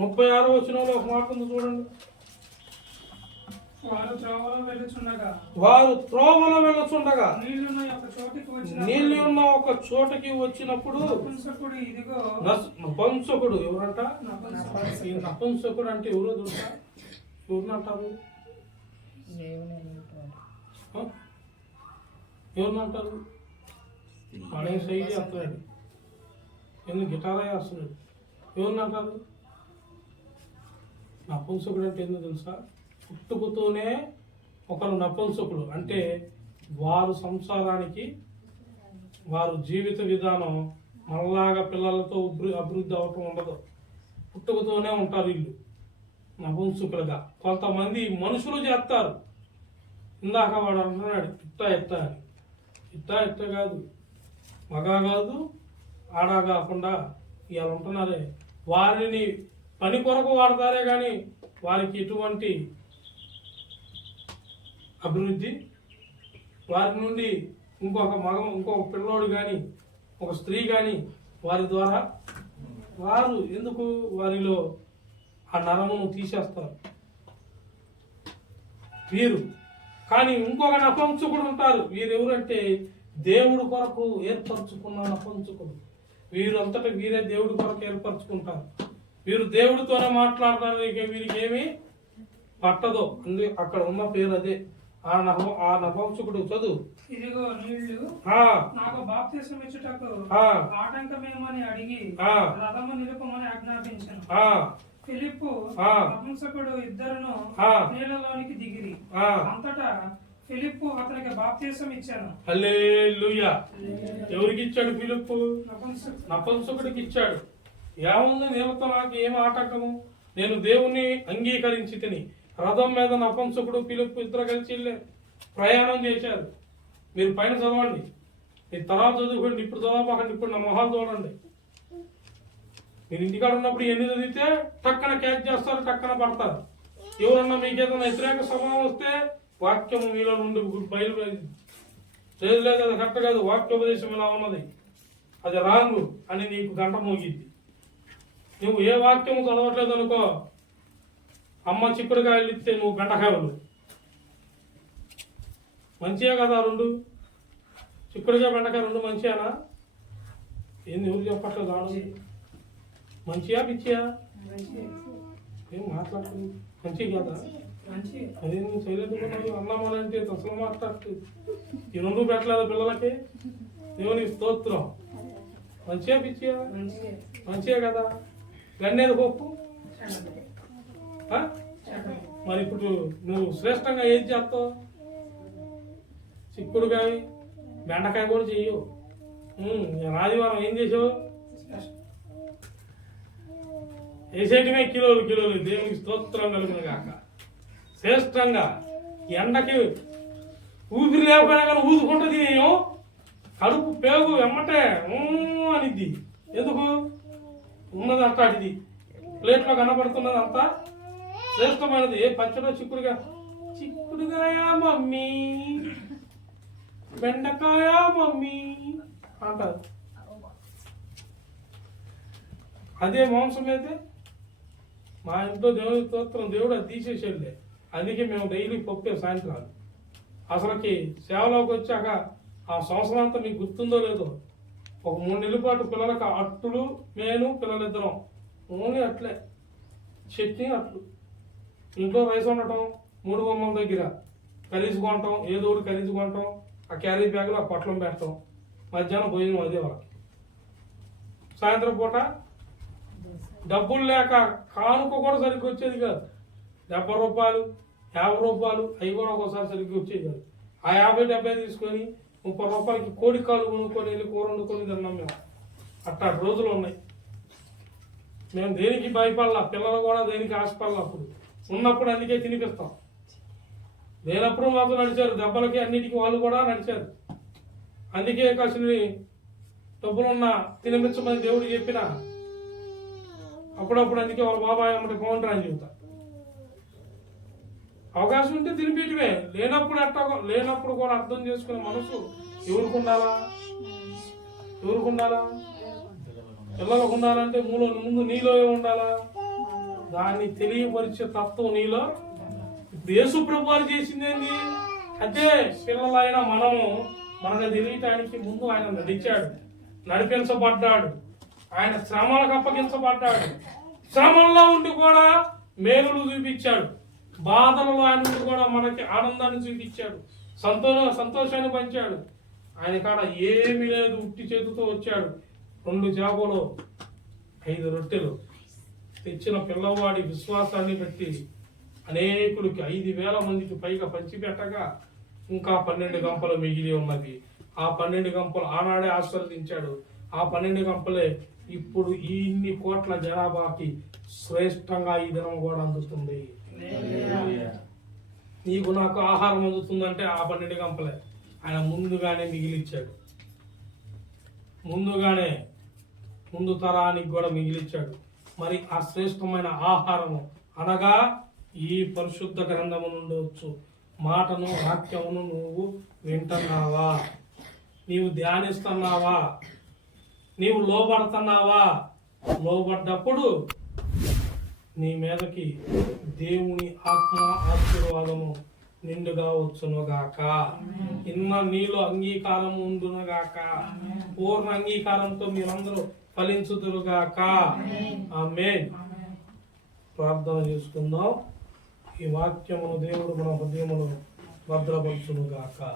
36వ వచనంలో ఒక మాట ఉంది చూడండి. వారు త్రోవలో వెళ్ళుచుండగా నీళ్లు ఉన్న ఒక చోటకి వచ్చినప్పుడు నపుంసకుడు, ఎవరంట? ఈ నపుంసకుడు అంటే ఎవరో తెలుసా? ఎవరినంటారు? ఎవరినంటారు? వాడే సైడ్ చేస్తున్నాడు, ఎందుకు గిటారా చేస్తున్నాడు. ఎవరినంటారు? నపుంసకుడు అంటే ఎందుకు తెలుసా? పుట్టుకతోనే ఒకరు నపుంసకులు అంటే వారు సంసారానికి, వారు జీవిత విధానం మనలాగా పిల్లలతో అభివృద్ధి అవటం ఉండదు. పుట్టుకతోనే ఉంటారు వీళ్ళు నపుంసకులుగా. కొంతమంది మనుషులు చేస్తారు. ఇందాక వాడు అంటున్నాడు ఇట్ట ఎట్ట అని. ఇట్ట కాదు, మగా కాదు, ఆడా కాకుండా ఇలా ఉంటున్నారే. వారిని పని కొరకు వాడతారే కానీ వారికి ఎటువంటి అభివృద్ధి, వారి నుండి ఇంకొక పిల్లోడు కానీ ఒక స్త్రీ కానీ వారి ద్వారా వారు ఎందుకు వారిలో ఆ నరమును తీసేస్తారు. వీరు. కానీ ఇంకొక నపుంసకుడు ఉంటారు. వీరు ఎవరంటే దేవుడు కొరకు ఏర్పరచుకున్న నపుంసకుడు. వీరు అంతటా వీరే దేవుడి కొరకు ఏర్పరచుకుంటారు. వీరు దేవుడితోనే మాట్లాడతారు. వీరికి ఏమి పట్టదో. అందుకే అక్కడ ఉన్న పేరు అదే. ఆ నపుంసకుడు చదువు. ఇదిగో నీళ్లు నాకు బాప్తిసం ఇచ్చుటకు ఆటంకమేమని అడిగి రథము నిలుపమని ఆజ్ఞాపించను. ఫిలిప్పు నపుంసకుడు ఇద్దరును నీళ్ళలోనికి దిగిరి. అంతటా ఫిలిప్పు అతనికి బాప్తిసం ఇచ్చాను. హల్లెలూయా. ఎవరికి ఇచ్చాడు? ఫిలిప్పు నపుంసకుడికి ఇచ్చాడు. ఏముంది నీళ్ళతో నాకు ఏమి ఆటంకము? నేను దేవుణ్ణి అంగీకరించి తిని రథం మీద నపుంసకుడు ఫిలిప్పు ఇద్దరు కలిసి ప్రయాణం చేశారు. మీరు పైన చదవండి, మీరు తర్వాత చదువుకోండి. ఇప్పుడు చదవకండి, ఇప్పుడు నా మొహాలు చూడండి. మీరు ఇంటికాడ ఉన్నప్పుడు ఎన్ని చదివితే టక్కన క్యాచ్ చేస్తారు, టక్కన పడతారు. ఎవరన్నా మీకేదైనా వ్యతిరేక స్వభావం వస్తే వాక్యం మీలో నుండి బయలుదేరి లేదు లేదు, అది కరెక్ట్ కాదు, వాక్యోపదేశం ఇలా ఉన్నది, అది రాంగు అని నీకు గంట మోగిద్ది. నువ్వు ఏ వాక్యము చదవట్లేదు అనుకో, అమ్మ చిక్కుడుకాయలు ఇస్తే నువ్వు బెండకాయలు. మంచిగా కదా రెండు? చిక్కుడుకాయ బెండకాయ రెండు మంచిగానా? ఏంది ఎవరు చెప్పట్లేదు? ఆడు మంచియా పిచ్చియా? ఏం మాట్లాడుతుంది? మంచి కదా? అదే నువ్వు సైలెంట్ ఉన్నావు. అన్నామనంటే అసలు మాట్లాడుతూ ఈ రెండు పెట్టలేదు పిల్లలకి. దేవుని స్తోత్రం. మంచిగా పిచ్చియా? మంచిగా కదా? గన్నేరు పప్పు. మరి ఇప్పుడు నువ్వు శ్రేష్టంగా ఏం చేస్తావు? చిక్కుడుకాయ బెండకాయ కూడా చెయ్యవు. ఆదివారం ఏం చేసావు? వేసేటివే కిలోలు కిలోలు. దేవునికి స్తోత్రం కలుగును కాక. శ్రేష్టంగా ఎండకి ఊపిరి లేకపోయినా కానీ ఊదుకుంటూ తినేయం. కడుపు పేగు వెమ్మటే అనిద్ది. ఎందుకు? ఉన్నది అట్టాటిది ప్లేట్లో కనబడుతున్నది అంతా శ్రేష్టమైనది. ఏ పచ్చడో చిక్కుడుగా చిక్కుడుగాయ మమ్మీ, బెండకాయ మమ్మీ అంటారు. అదే మాంసం అయితే మా ఇంట్లో దేవుని స్తోత్రం, దేవుడు అది తీసేసేళ్ళే. అందుకే మేము డైలీ పప్పే సాయంత్రాలు. అసలుకి సేవలోకి వచ్చాక ఆ సంవత్సరం అంతా మీకు గుర్తుందో లేదో, ఒక 3 నెలల పాటు పిల్లలకు అట్టులు, నేను పిల్లలిద్దరం ఓన్లీ అట్లే చట్నీ అట్లు. ఇంట్లో రైస్ ఉండటం, 3 బొమ్మల దగ్గర కర్రీస్ కొంటాం, ఏదో ఒకటి కర్రీస్ కొంటాం, ఆ క్యారీ బ్యాగ్లో ఆ పొట్లం పెట్టడం, మధ్యాహ్నం భోజనం అదే వాళ్ళకి. సాయంత్రం పూట డబ్బులు లేక కానుక కూడా సరిగ్గా వచ్చేది కాదు. 70 రూపాయలు 50 రూపాయలు అవి కూడా ఒకసారి సరిగ్గా వచ్చేది కాదు. ఆ 50-70 తీసుకొని 30 రూపాయలకి కోడి కాలు కొనుక్కొని వెళ్ళి కూర వండుకొని తిన్నాం మేము. అట్టాటి రోజులు ఉన్నాయి. మేము దేనికి భయపడాల, పిల్లలు కూడా దేనికి ఆశపడాల. అప్పుడు ఉన్నప్పుడు అందుకే తినిపిస్తాం. లేనప్పుడు మాతో నడిచారు, దెబ్బలకి అన్నిటికీ వాళ్ళు కూడా నడిచారు. అందుకే కాసిన డబ్బులున్నా తినిపించమని దేవుడు చెప్పిన అప్పుడప్పుడు అందుకే వాళ్ళ బాబాయ్ అమ్మటి బాగుంటారు అని చెబుతా. అవకాశం ఉంటే తినిపించమే. లేనప్పుడు కూడా అర్థం చేసుకునే మనసు ఎవరికి ఉండాలా? పిల్లలకు ఉండాలంటే ముందు నీలో ఉండాలా? దాన్ని తెలియపరిచే తత్వం నీలో. ఇప్పుడు యేసు ప్రభు వారు చేసింది ఏంది? అదే పిల్లలైన మనము మనకు తెలియటానికి ముందు ఆయన నడిపించబడ్డాడు. ఆయన శ్రమలకు అప్పగించబడ్డాడు. శ్రమల్లో ఉండి కూడా మేలులు చూపించాడు. బాధలలో ఆయన ఉండి కూడా మనకి ఆనందాన్ని చూపించాడు. సంతోషాన్ని పంచాడు. ఆయన కాడ ఏమీ లేదు, ఉట్టి చేతితో వచ్చాడు. 2 చేపలు 5 రొట్టెలు తెచ్చిన పిల్లవాడి విశ్వాసాన్ని బట్టి అనేకులకి 5,000 మందికి పైగా పంచిపెట్టగా ఇంకా 12 గంపలు మిగిలి ఉన్నవి. ఆ 12 గంపలు ఆనాడే ఆశీర్వదించాడు. ఆ 12 గంపలే ఇప్పుడు ఇన్ని కోట్ల జనాభాకి శ్రేష్టంగా ఈ దినం కూడా అందుతుంది. నీకు నాకు ఆహారం అందుతుందంటే ఆ 12 గంపలే ఆయన ముందుగానే మిగిలిచ్చాడు. ముందు తరానికి కూడా మిగిలిచ్చాడు. మరి ఆ శ్రేష్టమైన ఆహారము అనగా ఈ పరిశుద్ధ గ్రంథము నుండి వచ్చు మాటను, వాక్యమును నువ్వు వింటున్నావా? నీవు ధ్యానిస్తున్నావా? నీవు లోబడుతున్నావా? లోబడ్డప్పుడు నీ మీదకి దేవుని ఆత్మ ఆశీర్వాదము నిండుగా వచ్చునుగాక. ఇన్న నీలో అంగీకారం ఉండునుగాక. పూర్ణ అంగీకారంతో మీరందరూ ఫలించుదురుగాక. ఆమేన్. ప్రార్థన చేసుకుందాం. ఈ వాక్యమును దేవుడు మన హృదయమును భద్రపరచునుగాక.